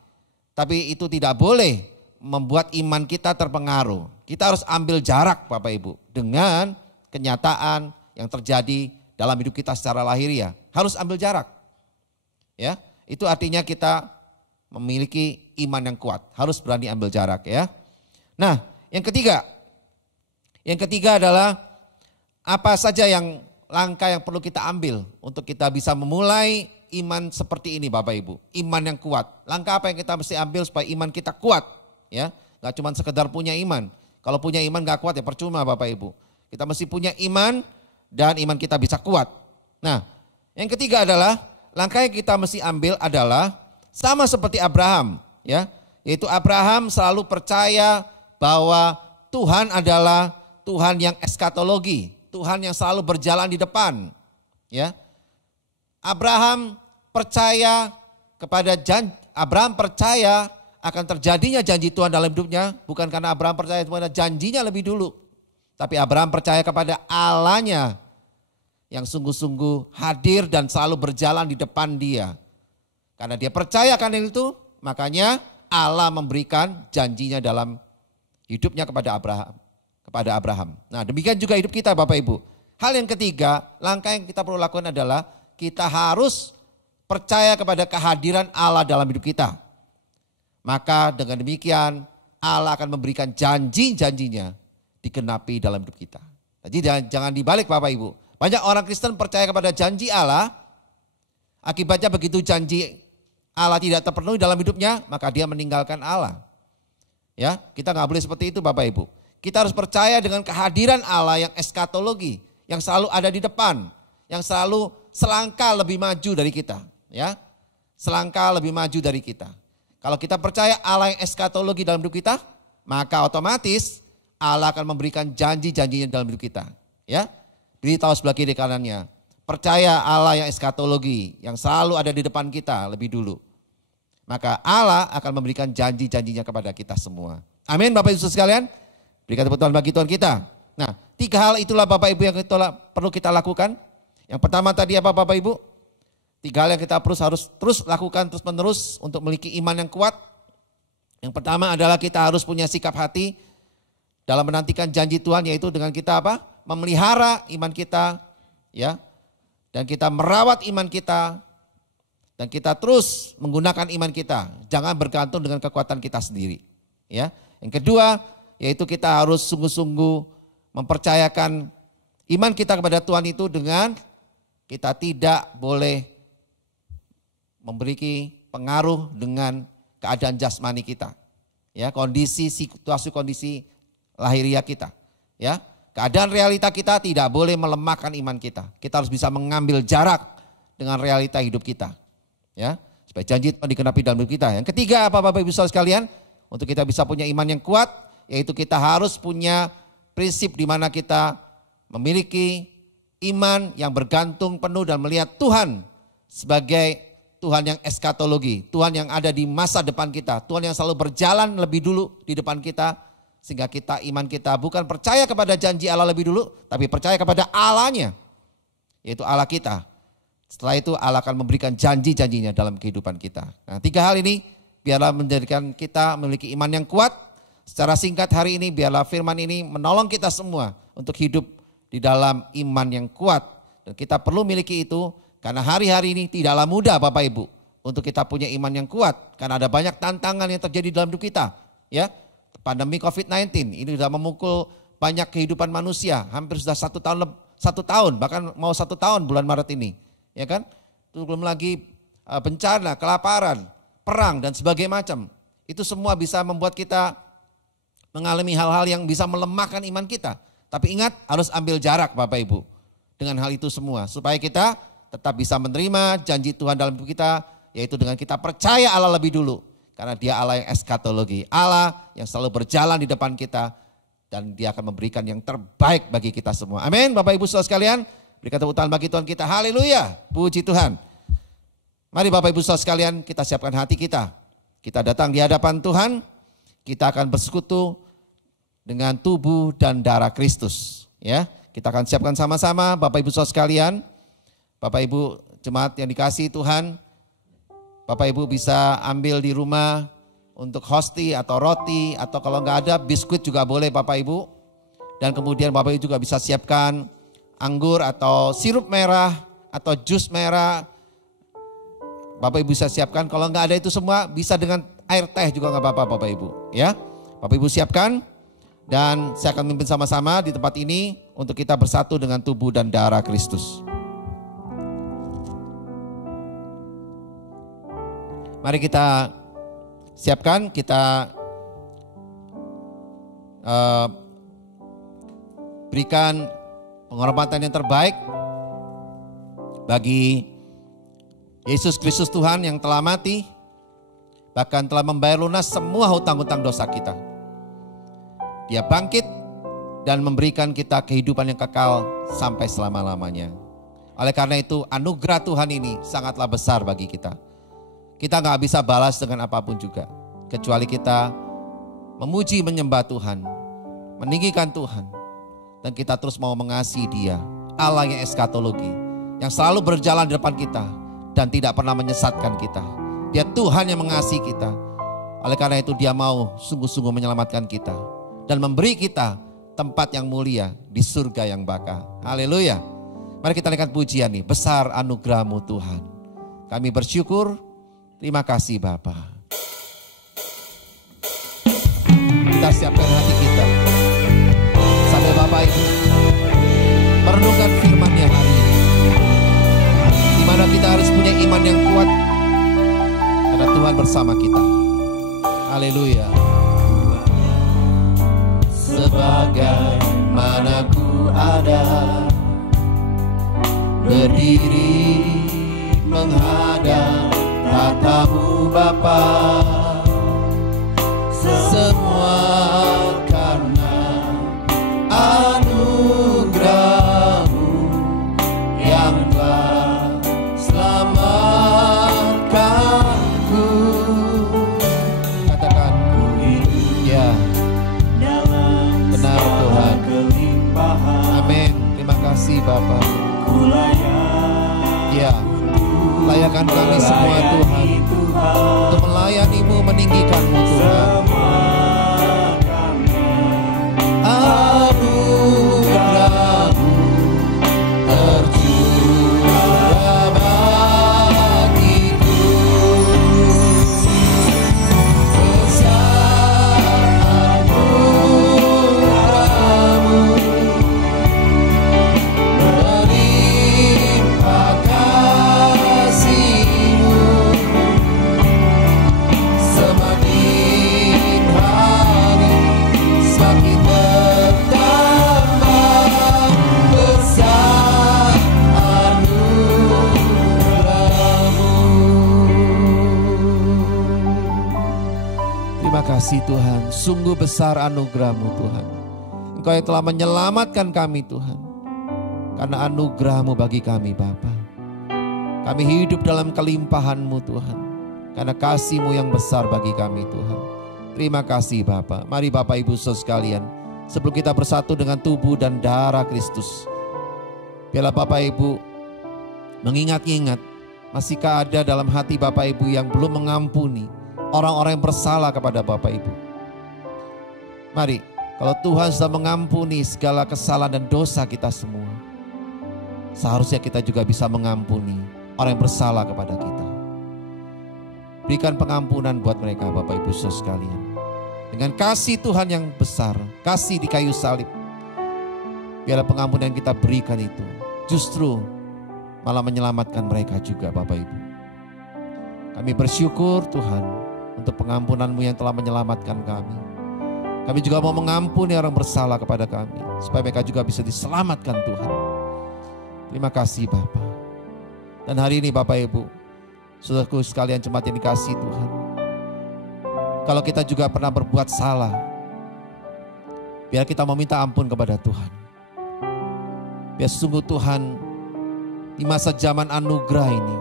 Tapi itu tidak boleh membuat iman kita terpengaruh. Kita harus ambil jarak Bapak Ibu dengan kenyataan yang terjadi dalam hidup kita secara lahiriah. Harus ambil jarak. Ya, itu artinya kita memiliki iman yang kuat. Harus berani ambil jarak ya. Nah, yang ketiga adalah apa saja yang langkah yang perlu kita ambil untuk kita bisa memulai iman seperti ini Bapak Ibu. Iman yang kuat. Langkah apa yang kita mesti ambil supaya iman kita kuat? Ya, gak cuma sekedar punya iman. Kalau punya iman gak kuat ya percuma Bapak Ibu. Kita mesti punya iman dan iman kita bisa kuat. Nah, yang ketiga adalah langkah yang kita mesti ambil adalah sama seperti Abraham, ya, yaitu Abraham selalu percaya bahwa Tuhan adalah Tuhan yang eskatologi, Tuhan yang selalu berjalan di depan, ya. Abraham percaya akan terjadinya janji Tuhan dalam hidupnya, bukan karena Abraham percaya kepada janjinya lebih dulu, tapi Abraham percaya kepada Allahnya yang sungguh-sungguh hadir dan selalu berjalan di depan dia. Karena dia percaya akan itu, makanya Allah memberikan janjinya dalam hidupnya kepada Abraham. Nah, demikian juga hidup kita Bapak Ibu. Hal yang ketiga, langkah yang kita perlu lakukan adalah kita harus percaya kepada kehadiran Allah dalam hidup kita. Maka dengan demikian Allah akan memberikan janji-janjinya digenapi dalam hidup kita. Jadi jangan dibalik Bapak Ibu. Banyak orang Kristen percaya kepada janji Allah, akibatnya begitu janji Allah tidak terpenuhi dalam hidupnya, maka dia meninggalkan Allah. Ya, kita nggak boleh seperti itu Bapak Ibu. Kita harus percaya dengan kehadiran Allah yang eskatologi, yang selalu ada di depan, yang selalu selangkah lebih maju dari kita. Ya, selangkah lebih maju dari kita. Kalau kita percaya Allah yang eskatologi dalam hidup kita, maka otomatis Allah akan memberikan janji-janjinya dalam hidup kita. Ya, beritahu sebelah kiri kanannya, percaya Allah yang eskatologi, yang selalu ada di depan kita lebih dulu. Maka Allah akan memberikan janji-janjinya kepada kita semua. Amin Bapak Ibu sekalian. Berikan tepuk tangan bagi Tuhan kita. Nah, 3 hal itulah Bapak Ibu yang perlu kita lakukan. Yang pertama tadi apa Bapak Ibu? 3 hal yang kita harus terus lakukan terus menerus untuk memiliki iman yang kuat. Yang pertama adalah kita harus punya sikap hati dalam menantikan janji Tuhan, yaitu dengan kita apa? Memelihara iman kita, ya. Dan kita merawat iman kita, dan kita terus menggunakan iman kita. Jangan bergantung dengan kekuatan kita sendiri. Ya. Yang kedua, yaitu kita harus sungguh-sungguh mempercayakan iman kita kepada Tuhan itu dengan kita tidak boleh memberi pengaruh dengan keadaan jasmani kita. Ya, situasi kondisi lahiriah kita. Ya. Keadaan realita kita tidak boleh melemahkan iman kita. Kita harus bisa mengambil jarak dengan realita hidup kita. Ya, supaya janji Tuhan dikenapi dalam hidup kita. Yang ketiga apa Bapak Ibu Saudara sekalian? Untuk kita bisa punya iman yang kuat, yaitu kita harus punya prinsip di mana kita memiliki iman yang bergantung penuh dan melihat Tuhan sebagai Tuhan yang eskatologi, Tuhan yang ada di masa depan kita, Tuhan yang selalu berjalan lebih dulu di depan kita, Sehingga iman kita bukan percaya kepada janji Allah lebih dulu, tapi percaya kepada Allahnya, yaitu Allah kita. Setelah itu Allah akan memberikan janji-janjinya dalam kehidupan kita. Nah, 3 hal ini biarlah menjadikan kita memiliki iman yang kuat. Secara singkat hari ini biarlah firman ini menolong kita semua untuk hidup di dalam iman yang kuat. Dan kita perlu miliki itu karena hari-hari ini tidaklah mudah Bapak Ibu untuk kita punya iman yang kuat. Karena ada banyak tantangan yang terjadi dalam hidup kita. Ya, pandemi COVID-19 ini sudah memukul banyak kehidupan manusia. Hampir sudah 1 tahun, bahkan mau 1 tahun bulan Maret ini. Ya kan? Itu belum lagi bencana, kelaparan, perang dan sebagainya macam. Itu semua bisa membuat kita mengalami hal-hal yang bisa melemahkan iman kita. Tapi ingat, harus ambil jarak Bapak Ibu dengan hal itu semua. Supaya kita tetap bisa menerima janji Tuhan dalam hidup kita, yaitu dengan kita percaya Allah lebih dulu. Karena dia Allah yang eskatologi, Allah yang selalu berjalan di depan kita. Dan dia akan memberikan yang terbaik bagi kita semua. Amin Bapak Ibu saudara sekalian. Berikan tepuk tangan bagi Tuhan kita. Haleluya. Puji Tuhan. Mari Bapak Ibu saudara sekalian, kita siapkan hati kita. Kita datang di hadapan Tuhan. Kita akan bersekutu dengan tubuh dan darah Kristus. Ya, kita akan siapkan sama-sama Bapak Ibu saudara sekalian. Bapak Ibu jemaat yang dikasihi Tuhan. Bapak Ibu bisa ambil di rumah untuk hosti atau roti atau kalau nggak ada biskuit juga boleh Bapak Ibu. Dan kemudian Bapak Ibu juga bisa siapkan anggur atau sirup merah atau jus merah. Bapak Ibu bisa siapkan, kalau nggak ada itu semua bisa dengan air teh juga nggak apa-apa Bapak Ibu. Ya, Bapak Ibu siapkan dan saya akan memimpin sama-sama di tempat ini untuk kita bersatu dengan tubuh dan darah Kristus. Mari kita siapkan, kita berikan penghormatan yang terbaik bagi Yesus Kristus Tuhan yang telah mati, bahkan telah membayar lunas semua hutang-hutang dosa kita. Dia bangkit dan memberikan kita kehidupan yang kekal sampai selama-lamanya. Oleh karena itu anugerah Tuhan ini sangatlah besar bagi kita. Kita gak bisa balas dengan apapun juga. Kecuali kita memuji menyembah Tuhan, meninggikan Tuhan. Dan kita terus mau mengasihi Dia, Allah yang eskatologi, yang selalu berjalan di depan kita dan tidak pernah menyesatkan kita. Dia Tuhan yang mengasihi kita. Oleh karena itu Dia mau sungguh-sungguh menyelamatkan kita dan memberi kita tempat yang mulia di surga yang baka. Haleluya. Mari kita naikkan pujian nih. Besar anugerah-Mu Tuhan. Kami bersyukur. Terima kasih Bapa. Kita siapkan hati kita. Sampai Bapak Ibu merenungkan firman-Nya hari ini. Di mana kita harus punya iman yang kuat. Karena Tuhan bersama kita. Haleluya. Sebagaimana ku ada berdiri menghadap tatamu Bapa, semua karena anugerah-Mu yang telah selamatkanku. Katakan ku hidup ya benar Tuhan. Amin. Terima kasih Bapa. Ya, layakan kami semua Tuhan untuk melayani-Mu, meninggikan-Mu Tuhan. Anugerah-Mu tercurah bagiku. Besar anugerah-Mu melimpah kasih-Mu, semakin hari semakin bertambah besar anugerah-Mu. Terima kasih Tuhan, sungguh besar anugerah-Mu Tuhan. Engkau yang telah menyelamatkan kami Tuhan. Karena anugerah-Mu bagi kami Bapa. Kami hidup dalam kelimpahan-Mu Tuhan. Karena kasih-Mu yang besar bagi kami Tuhan. Terima kasih Bapak. Mari Bapak Ibu Saudara sekalian, sebelum kita bersatu dengan tubuh dan darah Kristus, biarlah Bapak Ibu mengingat-ingat, masihkah ada dalam hati Bapak Ibu yang belum mengampuni orang-orang yang bersalah kepada Bapak Ibu. Mari, kalau Tuhan sudah mengampuni segala kesalahan dan dosa kita semua, seharusnya kita juga bisa mengampuni orang yang bersalah kepada kita. Berikan pengampunan buat mereka Bapak Ibu Saudara sekalian. Dengan kasih Tuhan yang besar, kasih di kayu salib, biarlah pengampunan yang kita berikan itu justru malah menyelamatkan mereka juga Bapak Ibu. Kami bersyukur Tuhan untuk pengampunan-Mu yang telah menyelamatkan kami. Kami juga mau mengampuni orang bersalah kepada kami, supaya mereka juga bisa diselamatkan Tuhan. Terima kasih Bapak. Dan hari ini Bapak Ibu, saudaraku sekalian jemaat yang dikasihi Tuhan, kalau kita juga pernah berbuat salah, biar kita meminta ampun kepada Tuhan. Biar sungguh Tuhan di masa zaman anugerah ini,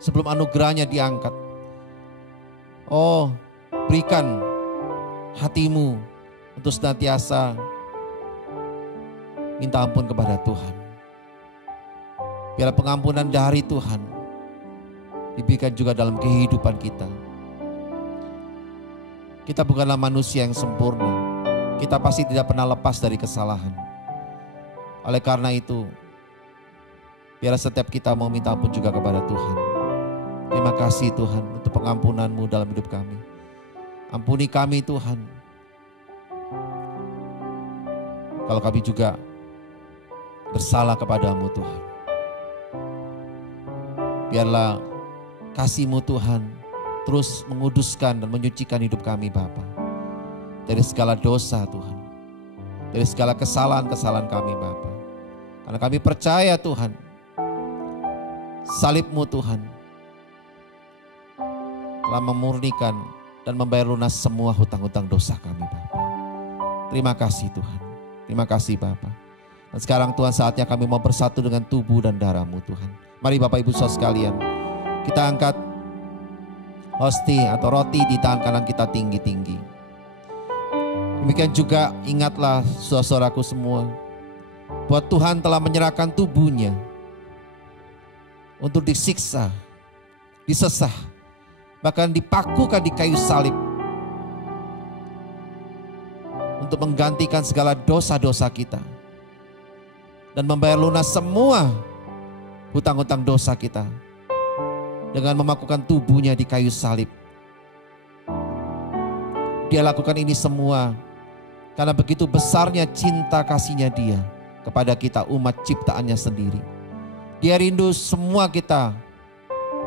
sebelum anugerahnya diangkat, berikan hatimu untuk senantiasa minta ampun kepada Tuhan. Biar pengampunan dari Tuhan diberikan juga dalam kehidupan kita. Kita bukanlah manusia yang sempurna. Kita pasti tidak pernah lepas dari kesalahan. Oleh karena itu, biar setiap kita mau minta ampun juga kepada Tuhan. Terima kasih Tuhan untuk pengampunan-Mu dalam hidup kami. Ampuni kami Tuhan. Kalau kami juga bersalah kepadamu Tuhan. Biarlah kasih-Mu Tuhan terus menguduskan dan menyucikan hidup kami Bapa. Dari segala dosa Tuhan. Dari segala kesalahan-kesalahan kami Bapa. Karena kami percaya Tuhan, salib-Mu Tuhan telah memurnikan dan membayar lunas semua hutang-hutang dosa kami Bapa. Terima kasih Tuhan. Terima kasih Bapa. Dan sekarang Tuhan saatnya kami mau bersatu dengan tubuh dan darah-Mu Tuhan. Mari Bapak Ibu Saudara sekalian, kita angkat hosti atau roti di tangan kanan kita tinggi-tinggi. Demikian juga ingatlah saudara-saudaraku semua, bahwa Tuhan telah menyerahkan tubuhnya untuk disiksa, disesah, bahkan dipakukan di kayu salib untuk menggantikan segala dosa-dosa kita dan membayar lunas semua hutang-hutang dosa kita dengan memakukan tubuhnya di kayu salib. Dia lakukan ini semua karena begitu besarnya cinta kasihnya Dia kepada kita umat ciptaannya sendiri. Dia rindu semua kita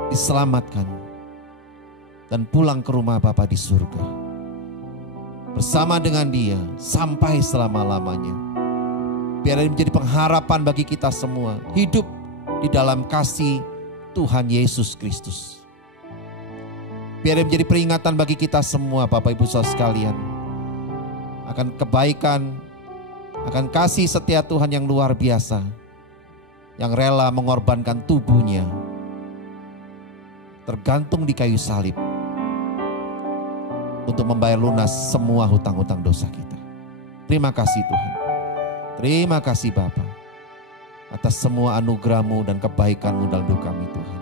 diselamatkan dan pulang ke rumah Bapa di surga bersama dengan Dia sampai selama-lamanya. Biar ini menjadi pengharapan bagi kita semua, hidup di dalam kasih Tuhan Yesus Kristus. Biar ini menjadi peringatan bagi kita semua Bapak Ibu Saudara sekalian, akan kebaikan, akan kasih setia Tuhan yang luar biasa, yang rela mengorbankan tubuhnya, tergantung di kayu salib, untuk membayar lunas semua hutang-hutang dosa kita. Terima kasih Tuhan. Terima kasih Bapa atas semua anugerah-Mu dan kebaikan-Mu dalam hidup kami Tuhan.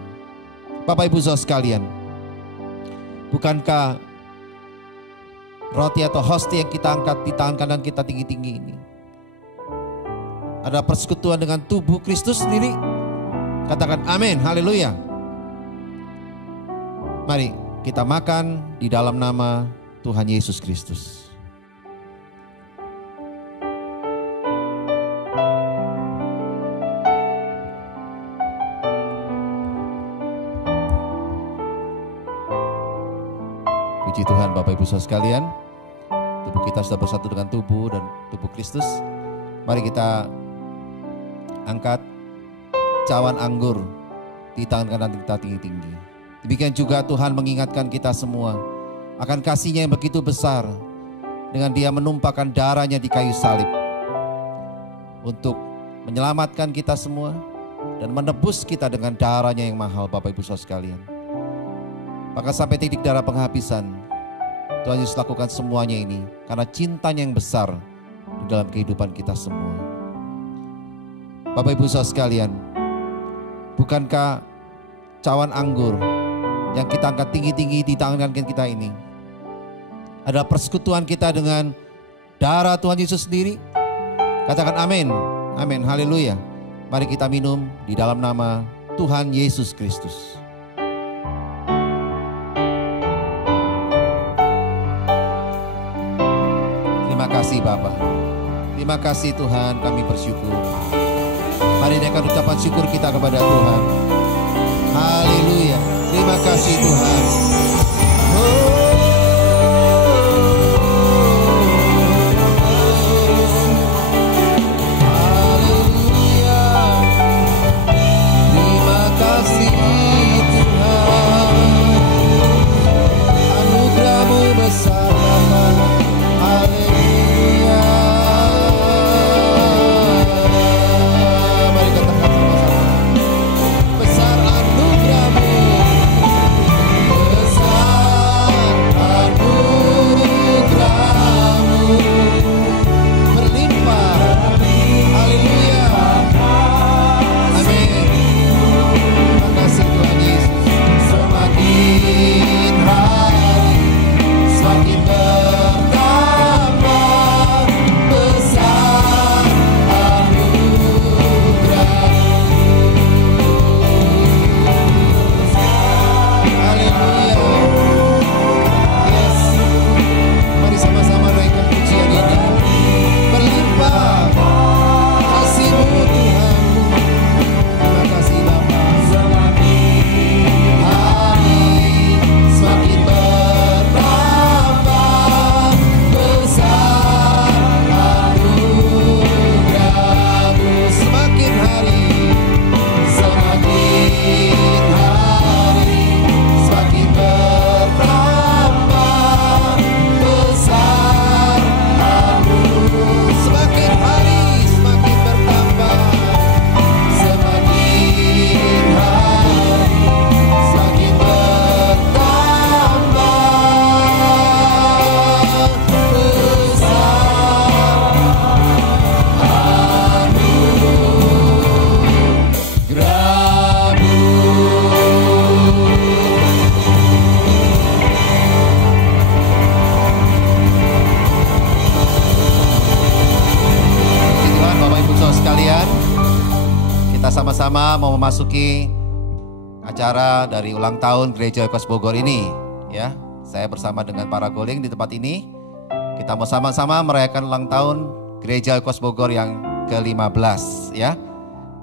Bapak Ibu Saudara sekalian, bukankah roti atau hosti yang kita angkat di tangan kanan kita tinggi-tinggi ini ada persekutuan dengan tubuh Kristus sendiri? Katakan amin, haleluya. Mari kita makan di dalam nama Tuhan Yesus Kristus. Puji Tuhan Bapak Ibu Saudara sekalian, tubuh kita sudah bersatu dengan tubuh dan tubuh Kristus. Mari kita angkat cawan anggur di tangan kanan kita tinggi-tinggi. Demikian juga Tuhan mengingatkan kita semua akan kasih-Nya yang begitu besar dengan Dia menumpahkan darah-Nya di kayu salib untuk menyelamatkan kita semua dan menebus kita dengan darah-Nya yang mahal Bapak Ibu Saudara sekalian. Maka sampai titik darah penghabisan, Tuhan Yesus lakukan semuanya ini karena cintanya yang besar di dalam kehidupan kita semua. Bapak Ibu Saudara sekalian, bukankah cawan anggur yang kita angkat tinggi-tinggi di tangan kita ini adalah persekutuan kita dengan darah Tuhan Yesus sendiri? Katakan amin, amin, haleluya. Mari kita minum di dalam nama Tuhan Yesus Kristus. Terima kasih Bapa, terima kasih Tuhan, kami bersyukur. Mari naikkan ucapan syukur kita kepada Tuhan. Haleluya, terima kasih Tuhan. Sama-sama mau memasuki acara dari ulang tahun Gereja Oikos Bogor ini, ya. Saya bersama dengan para goling di tempat ini, kita mau sama-sama merayakan ulang tahun Gereja Oikos Bogor yang ke-15, ya.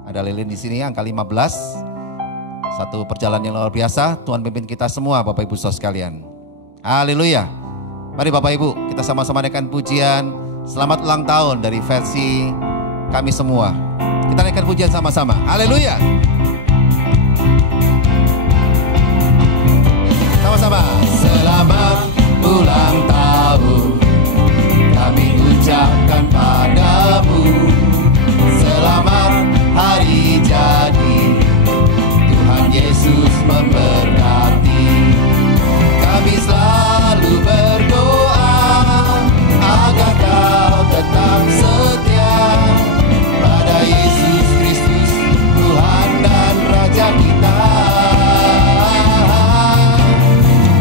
Ada lilin di sini angka 15. Satu perjalanan yang luar biasa, Tuhan pimpin kita semua Bapak Ibu Saudara sekalian. Haleluya. Mari Bapak Ibu, kita sama-sama naikkan pujian selamat ulang tahun dari versi kami semua. Kita naikkan pujian sama-sama. Haleluya. Sama-sama. Selamat ulang tahun kami ucapkan padamu. Selamat hari jadi, Tuhan Yesus memberkati. Kami selalu berdoa agar kau tetap setia pada Yesus Kristus, Tuhan dan Raja kita.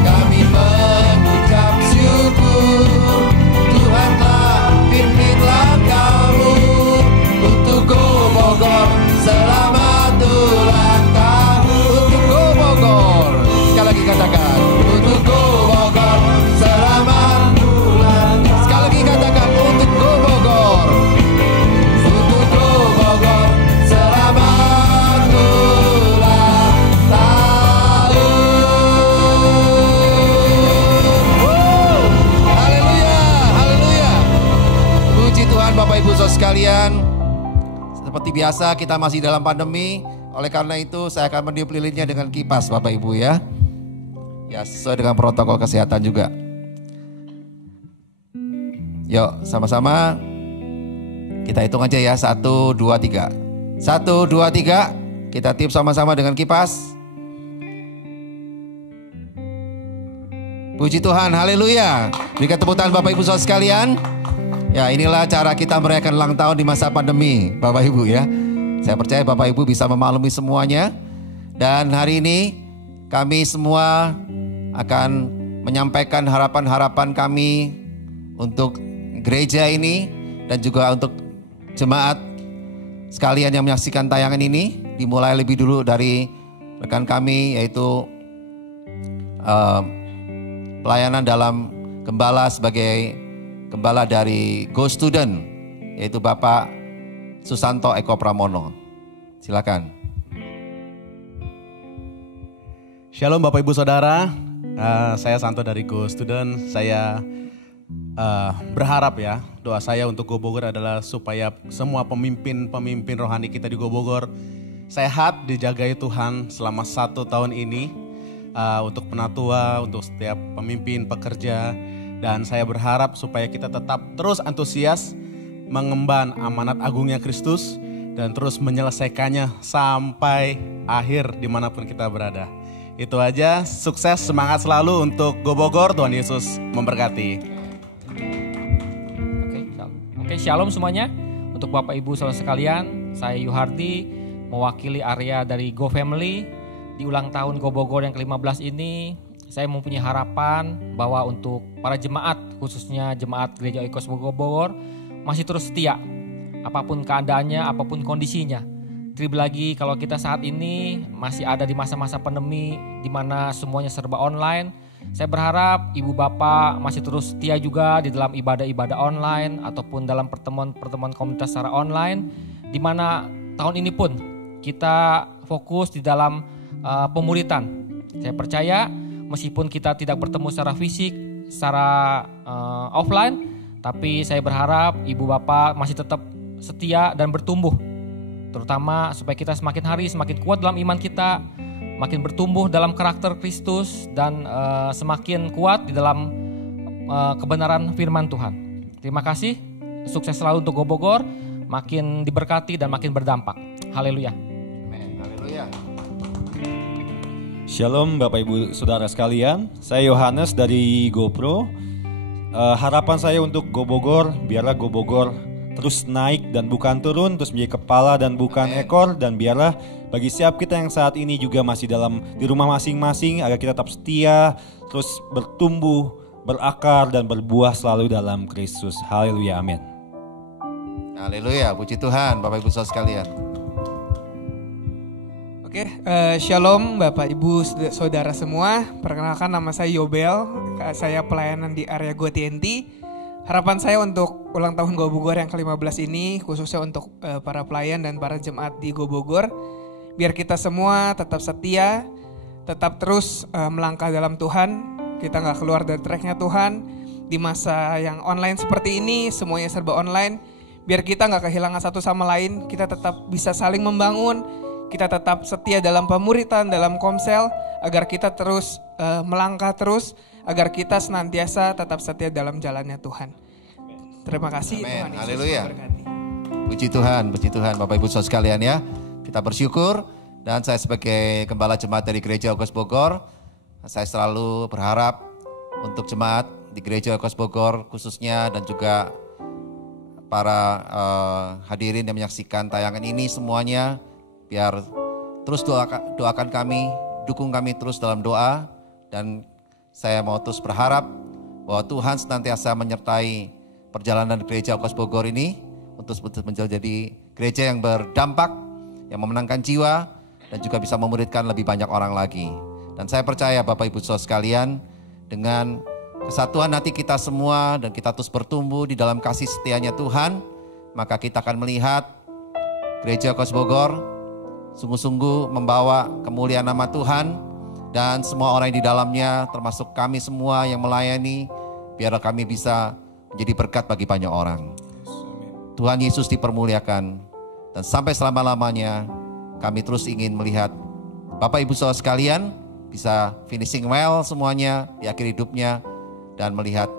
Kami mengucap syukur, Tuhanlah pimpin langkahmu untuk Go Bogor. Selamat ulang tahun untuk Go Bogor. Sekali lagi katakan, untuk Go Bogor. Selamat ulang tahun. Sekali lagi katakan, untuk Go Bogor. Bapak Ibu Saudara sekalian, seperti biasa kita masih dalam pandemi, oleh karena itu saya akan meniup lilinnya dengan kipas Bapak Ibu ya. Ya sesuai dengan protokol kesehatan juga. Yuk sama-sama kita hitung aja ya, 1, 2, 3. 1, 2, 3, kita tiup sama-sama dengan kipas. Puji Tuhan, haleluya. Berikan tepuk tangan Bapak Ibu Saudara sekalian. Ya, inilah cara kita merayakan ulang tahun di masa pandemi, Bapak Ibu ya. Saya percaya Bapak Ibu bisa memaklumi semuanya. Dan hari ini kami semua akan menyampaikan harapan-harapan kami untuk gereja ini dan juga untuk jemaat sekalian yang menyaksikan tayangan ini. Dimulai lebih dulu dari rekan kami, yaitu pelayanan dalam gembala sebagai gembala dari Go Student, yaitu Bapak Susanto Eko Pramono. Silakan. Shalom Bapak Ibu Saudara, saya Santo dari Go Student. Saya berharap ya, doa saya untuk Go Bogor adalah supaya semua pemimpin rohani kita di Go Bogor sehat, dijagai Tuhan selama 1 tahun ini, untuk penatua, untuk setiap pemimpin, pekerja. Dan saya berharap supaya kita tetap terus antusias mengemban amanat agungnya Kristus dan terus menyelesaikannya sampai akhir dimanapun kita berada. Itu aja, sukses, semangat selalu untuk Go Bogor. Tuhan Yesus memberkati. Oke, shalom semuanya. Untuk Bapak Ibu Saudara sekalian, saya Yuhardi mewakili area dari Go Family. Di ulang tahun Go Bogor yang ke-15 ini, saya mempunyai harapan bahwa untuk para jemaat, khususnya jemaat Gereja Oikos Bogor, masih terus setia. Apapun keadaannya, apapun kondisinya. Terlebih lagi kalau kita saat ini masih ada di masa-masa pandemi di mana semuanya serba online. Saya berharap ibu bapak masih terus setia juga di dalam ibadah-ibadah online ataupun dalam pertemuan-pertemuan komunitas secara online, di mana tahun ini pun kita fokus di dalam pemuritan. Saya percaya meskipun kita tidak bertemu secara fisik, secara offline, tapi saya berharap ibu bapak masih tetap setia dan bertumbuh. Terutama supaya kita semakin hari semakin kuat dalam iman kita, makin bertumbuh dalam karakter Kristus, dan semakin kuat di dalam kebenaran firman Tuhan. Terima kasih, sukses selalu untuk Go Bogor, makin diberkati dan makin berdampak. Haleluya. Amin. Haleluya. Shalom Bapak Ibu Saudara sekalian, saya Yohanes dari GoPro. Harapan saya untuk Go Bogor, biarlah Go Bogor terus naik dan bukan turun, terus menjadi kepala dan bukan ekor, dan biarlah bagi setiap kita yang saat ini juga masih di rumah masing-masing, agar kita tetap setia, terus bertumbuh, berakar dan berbuah selalu dalam Kristus. Haleluya, amin. Haleluya, puji Tuhan Bapak Ibu Saudara sekalian. Oke, shalom Bapak Ibu Saudara semua. Perkenalkan, nama saya Yobel. Saya pelayanan di area Go TNT. Harapan saya untuk ulang tahun Go Bogor yang ke-15 ini, khususnya untuk para pelayan dan para jemaat di Go Bogor, biar kita semua tetap setia, tetap terus melangkah dalam Tuhan. Kita gak keluar dari tracknya Tuhan. Di masa yang online seperti ini, semuanya serba online, biar kita gak kehilangan satu sama lain. Kita tetap bisa saling membangun. Kita tetap setia dalam pemuritan, dalam komsel, agar kita terus melangkah terus, agar kita senantiasa tetap setia dalam jalannya Tuhan. Terima kasih. Amen. Tuhan Yesus Haleluya. memberkati. Puji Tuhan Bapak Ibu Saudara sekalian ya. Kita bersyukur, dan saya sebagai gembala jemaat dari Gereja Oikos Bogor, saya selalu berharap untuk jemaat di Gereja Oikos Bogor khususnya, dan juga para hadirin yang menyaksikan tayangan ini semuanya, biar terus doakan kami, dukung kami terus dalam doa. Dan saya mau terus berharap bahwa Tuhan senantiasa menyertai perjalanan Gereja Oikos Bogor ini untuk menjadi gereja yang berdampak, yang memenangkan jiwa, dan juga bisa memuridkan lebih banyak orang lagi. Dan saya percaya Bapak Ibu Saudara sekalian, dengan kesatuan hati kita semua dan kita terus bertumbuh di dalam kasih setianya Tuhan, maka kita akan melihat Gereja Oikos Bogor sungguh-sungguh membawa kemuliaan nama Tuhan, dan semua orang yang di dalamnya, termasuk kami semua yang melayani, biar kami bisa menjadi berkat bagi banyak orang. Tuhan Yesus dipermuliakan, dan sampai selama-lamanya kami terus ingin melihat Bapak Ibu Saudara sekalian bisa finishing well semuanya di akhir hidupnya, dan melihat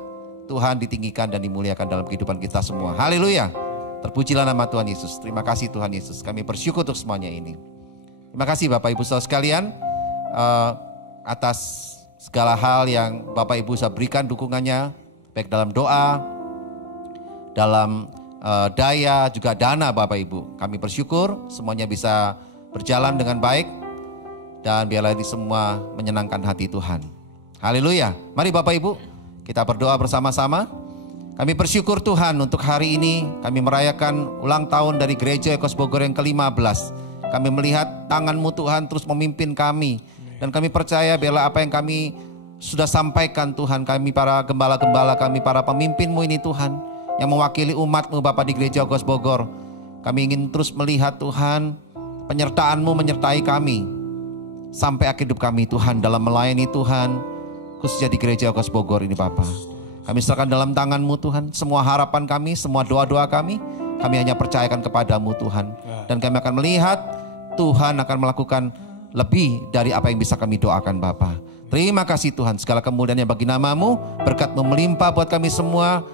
Tuhan ditinggikan dan dimuliakan dalam kehidupan kita semua. Haleluya. Terpujilah nama Tuhan Yesus. Terima kasih Tuhan Yesus. Kami bersyukur untuk semuanya ini. Terima kasih Bapak Ibu Saudara sekalian atas segala hal yang Bapak Ibu bisa berikan dukungannya, baik dalam doa, dalam daya, juga dana Bapak Ibu. Kami bersyukur semuanya bisa berjalan dengan baik dan biarlah ini semua menyenangkan hati Tuhan. Haleluya. Mari Bapak Ibu kita berdoa bersama-sama. Kami bersyukur Tuhan untuk hari ini kami merayakan ulang tahun dari Gereja Oikos Bogor yang ke-15. Kami melihat tangan-Mu Tuhan terus memimpin kami. Dan kami percaya biarlah apa yang kami sudah sampaikan Tuhan, kami para gembala-gembala, kami para pemimpin-Mu ini Tuhan, yang mewakili umat-Mu Bapak di Gereja Oikos Bogor. Kami ingin terus melihat Tuhan, penyertaan-Mu menyertai kami. Sampai akhir hidup kami Tuhan dalam melayani Tuhan, khususnya di Gereja Oikos Bogor ini Bapak. Kami serahkan dalam tangan-Mu Tuhan, semua harapan kami, semua doa-doa kami hanya percayakan kepada-Mu Tuhan. Dan kami akan melihat Tuhan akan melakukan lebih dari apa yang bisa kami doakan Bapa. Terima kasih Tuhan, segala kemuliaan bagi nama-Mu, berkat-Mu melimpah buat kami semua,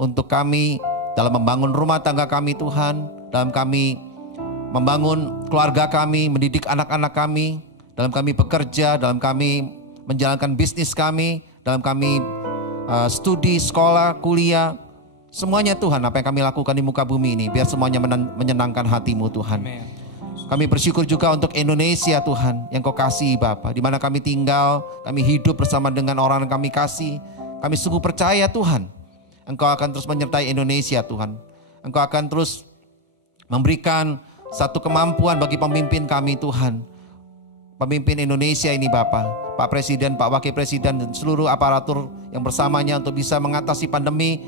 untuk kami dalam membangun rumah tangga kami Tuhan, dalam kami membangun keluarga kami, mendidik anak-anak kami, dalam kami bekerja, dalam kami menjalankan bisnis kami, dalam kami studi, sekolah, kuliah, semuanya Tuhan apa yang kami lakukan di muka bumi ini biar semuanya menyenangkan hati-Mu Tuhan. Kami bersyukur juga untuk Indonesia Tuhan yang Kau kasih Bapa, di mana kami tinggal, kami hidup bersama dengan orang yang kami kasih. Kami sungguh percaya Tuhan, Engkau akan terus menyertai Indonesia Tuhan. Engkau akan terus memberikan satu kemampuan bagi pemimpin kami Tuhan. Pemimpin Indonesia ini Bapa, Pak Presiden, Pak Wakil Presiden, dan seluruh aparatur yang bersamanya untuk bisa mengatasi pandemi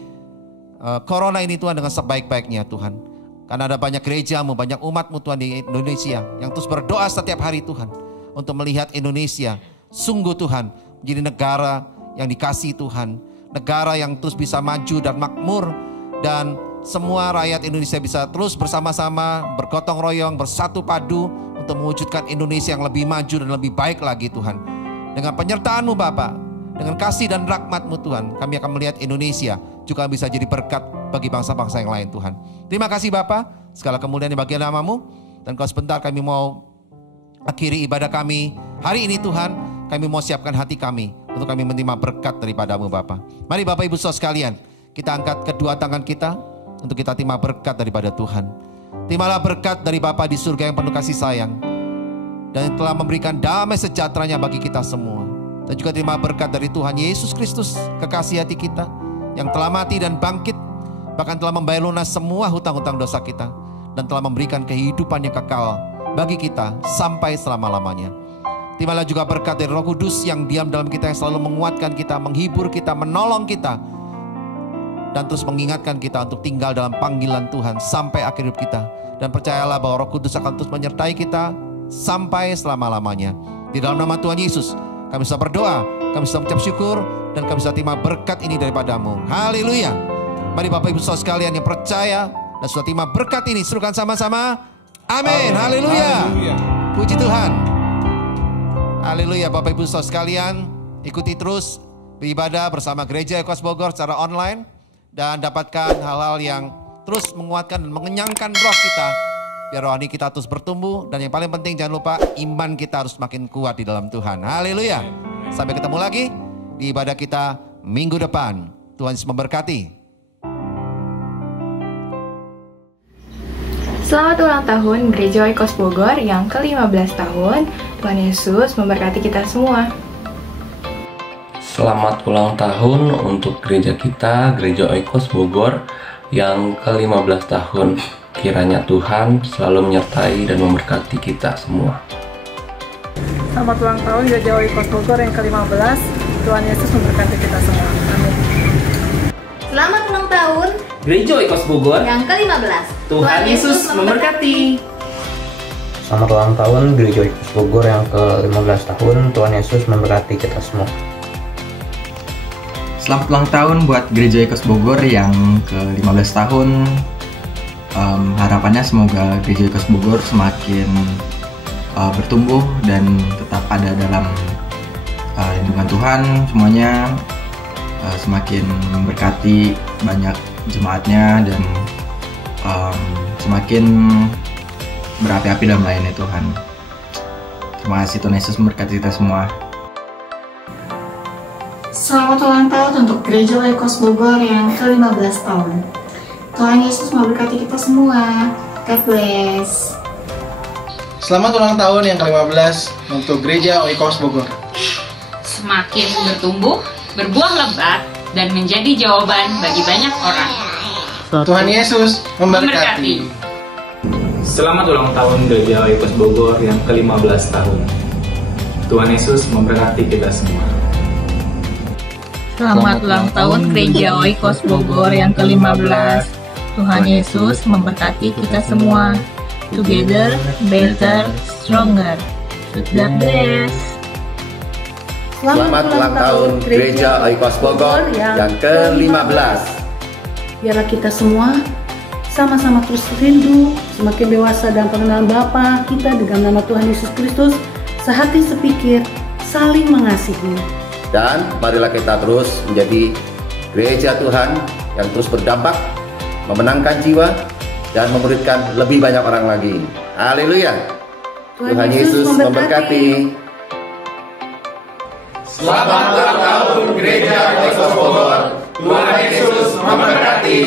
Corona ini Tuhan dengan sebaik-baiknya Tuhan. Karena ada banyak gereja-Mu, banyak umat-Mu Tuhan di Indonesia yang terus berdoa setiap hari Tuhan untuk melihat Indonesia sungguh Tuhan menjadi negara yang dikasihi Tuhan, negara yang terus bisa maju dan makmur, dan semua rakyat Indonesia bisa terus bersama-sama bergotong royong, bersatu padu untuk mewujudkan Indonesia yang lebih maju dan lebih baik lagi Tuhan. Dengan penyertaan-Mu Bapa, dengan kasih dan rahmat-Mu Tuhan, kami akan melihat Indonesia juga bisa jadi berkat bagi bangsa-bangsa yang lain Tuhan. Terima kasih Bapa, segala kemuliaan bagi nama-Mu. Dan kalau sebentar kami mau akhiri ibadah kami hari ini Tuhan, kami mau siapkan hati kami untuk kami menerima berkat daripada-Mu Bapa. Mari Bapak Ibu Saudara sekalian, kita angkat kedua tangan kita untuk kita terima berkat daripada Tuhan. Terimalah berkat dari Bapa di surga yang penuh kasih sayang, dan telah memberikan damai sejahteranya bagi kita semua. Dan juga terima berkat dari Tuhan Yesus Kristus, kekasih hati kita, yang telah mati dan bangkit, bahkan telah membayar lunas semua hutang-hutang dosa kita, dan telah memberikan kehidupan yang kekal bagi kita sampai selama-lamanya. Terimalah juga berkat dari Roh Kudus yang diam dalam kita, yang selalu menguatkan kita, menghibur kita, menolong kita, dan terus mengingatkan kita untuk tinggal dalam panggilan Tuhan sampai akhir hidup kita. Dan percayalah bahwa Roh Kudus akan terus menyertai kita sampai selama-lamanya. Di dalam nama Tuhan Yesus kami bisa berdoa, kami bisa mengucap syukur, dan kami bisa terima berkat ini daripada-Mu. Haleluya. Mari Bapak Ibu Saudara sekalian yang percaya dan sudah terima berkat ini, serukan sama-sama. Amin. Haleluya. Puji Tuhan. Haleluya. Bapak Ibu Saudara sekalian, ikuti terus beribadah bersama Gereja Oikos Bogor secara online, dan dapatkan hal-hal yang terus menguatkan dan mengenyangkan roh kita, biar rohani kita terus bertumbuh. Dan yang paling penting jangan lupa, iman kita harus makin kuat di dalam Tuhan. Haleluya. Sampai ketemu lagi di ibadah kita minggu depan. Tuhan Yesus memberkati. Selamat ulang tahun Gereja Oikos Bogor yang ke-15 tahun. Tuhan Yesus memberkati kita semua. Selamat ulang tahun untuk gereja kita, Gereja Oikos Bogor yang ke-15 tahun. Kiranya Tuhan selalu menyertai dan memberkati kita semua. Selamat ulang tahun Gereja Oikos Bogor yang ke-15. Tuhan Yesus memberkati kita semua. Amin. Selamat ulang tahun Gereja Oikos Bogor yang ke-15. Tuhan Yesus memberkati. Selamat ulang tahun Gereja Oikos Bogor yang ke-15 tahun. Tuhan Yesus memberkati kita semua. Selamat ulang tahun buat Gereja Oikos Bogor yang ke-15 tahun. Harapannya semoga Gereja Oikos Bogor semakin bertumbuh dan tetap ada dalam lindungan Tuhan. Semuanya semakin memberkati banyak jemaatnya dan semakin berapi-api dalam melayani Tuhan. Terima kasih, Tuhan Yesus memberkati kita semua. Selamat ulang tahun untuk Gereja Oikos Bogor yang ke-15 tahun. Tuhan Yesus memberkati kita semua. God bless. Selamat ulang tahun yang ke-15 untuk Gereja Oikos Bogor. Semakin bertumbuh, berbuah lebat, dan menjadi jawaban bagi banyak orang. Tuhan Yesus memberkati. Selamat ulang tahun Gereja Oikos Bogor yang ke-15 tahun. Tuhan Yesus memberkati kita semua. Selamat ulang tahun Gereja Oikos Bogor yang ke-15. Tuhan Yesus memberkati kita semua. Together, better, stronger. God bless. Selamat ulang tahun Gereja Oikos Bogor yang ke-15. Biarlah kita semua sama-sama terus rindu, semakin dewasa dan pengenalan Bapa kita dengan nama Tuhan Yesus Kristus, sehati sepikir, saling mengasihi. Dan marilah kita terus menjadi gereja Tuhan yang terus berdampak, memenangkan jiwa, dan memuridkan lebih banyak orang lagi. Haleluya. Tuhan Yesus memberkati. Selamat ulang tahun Gereja Oikos Bogor. Tuhan Yesus memberkati.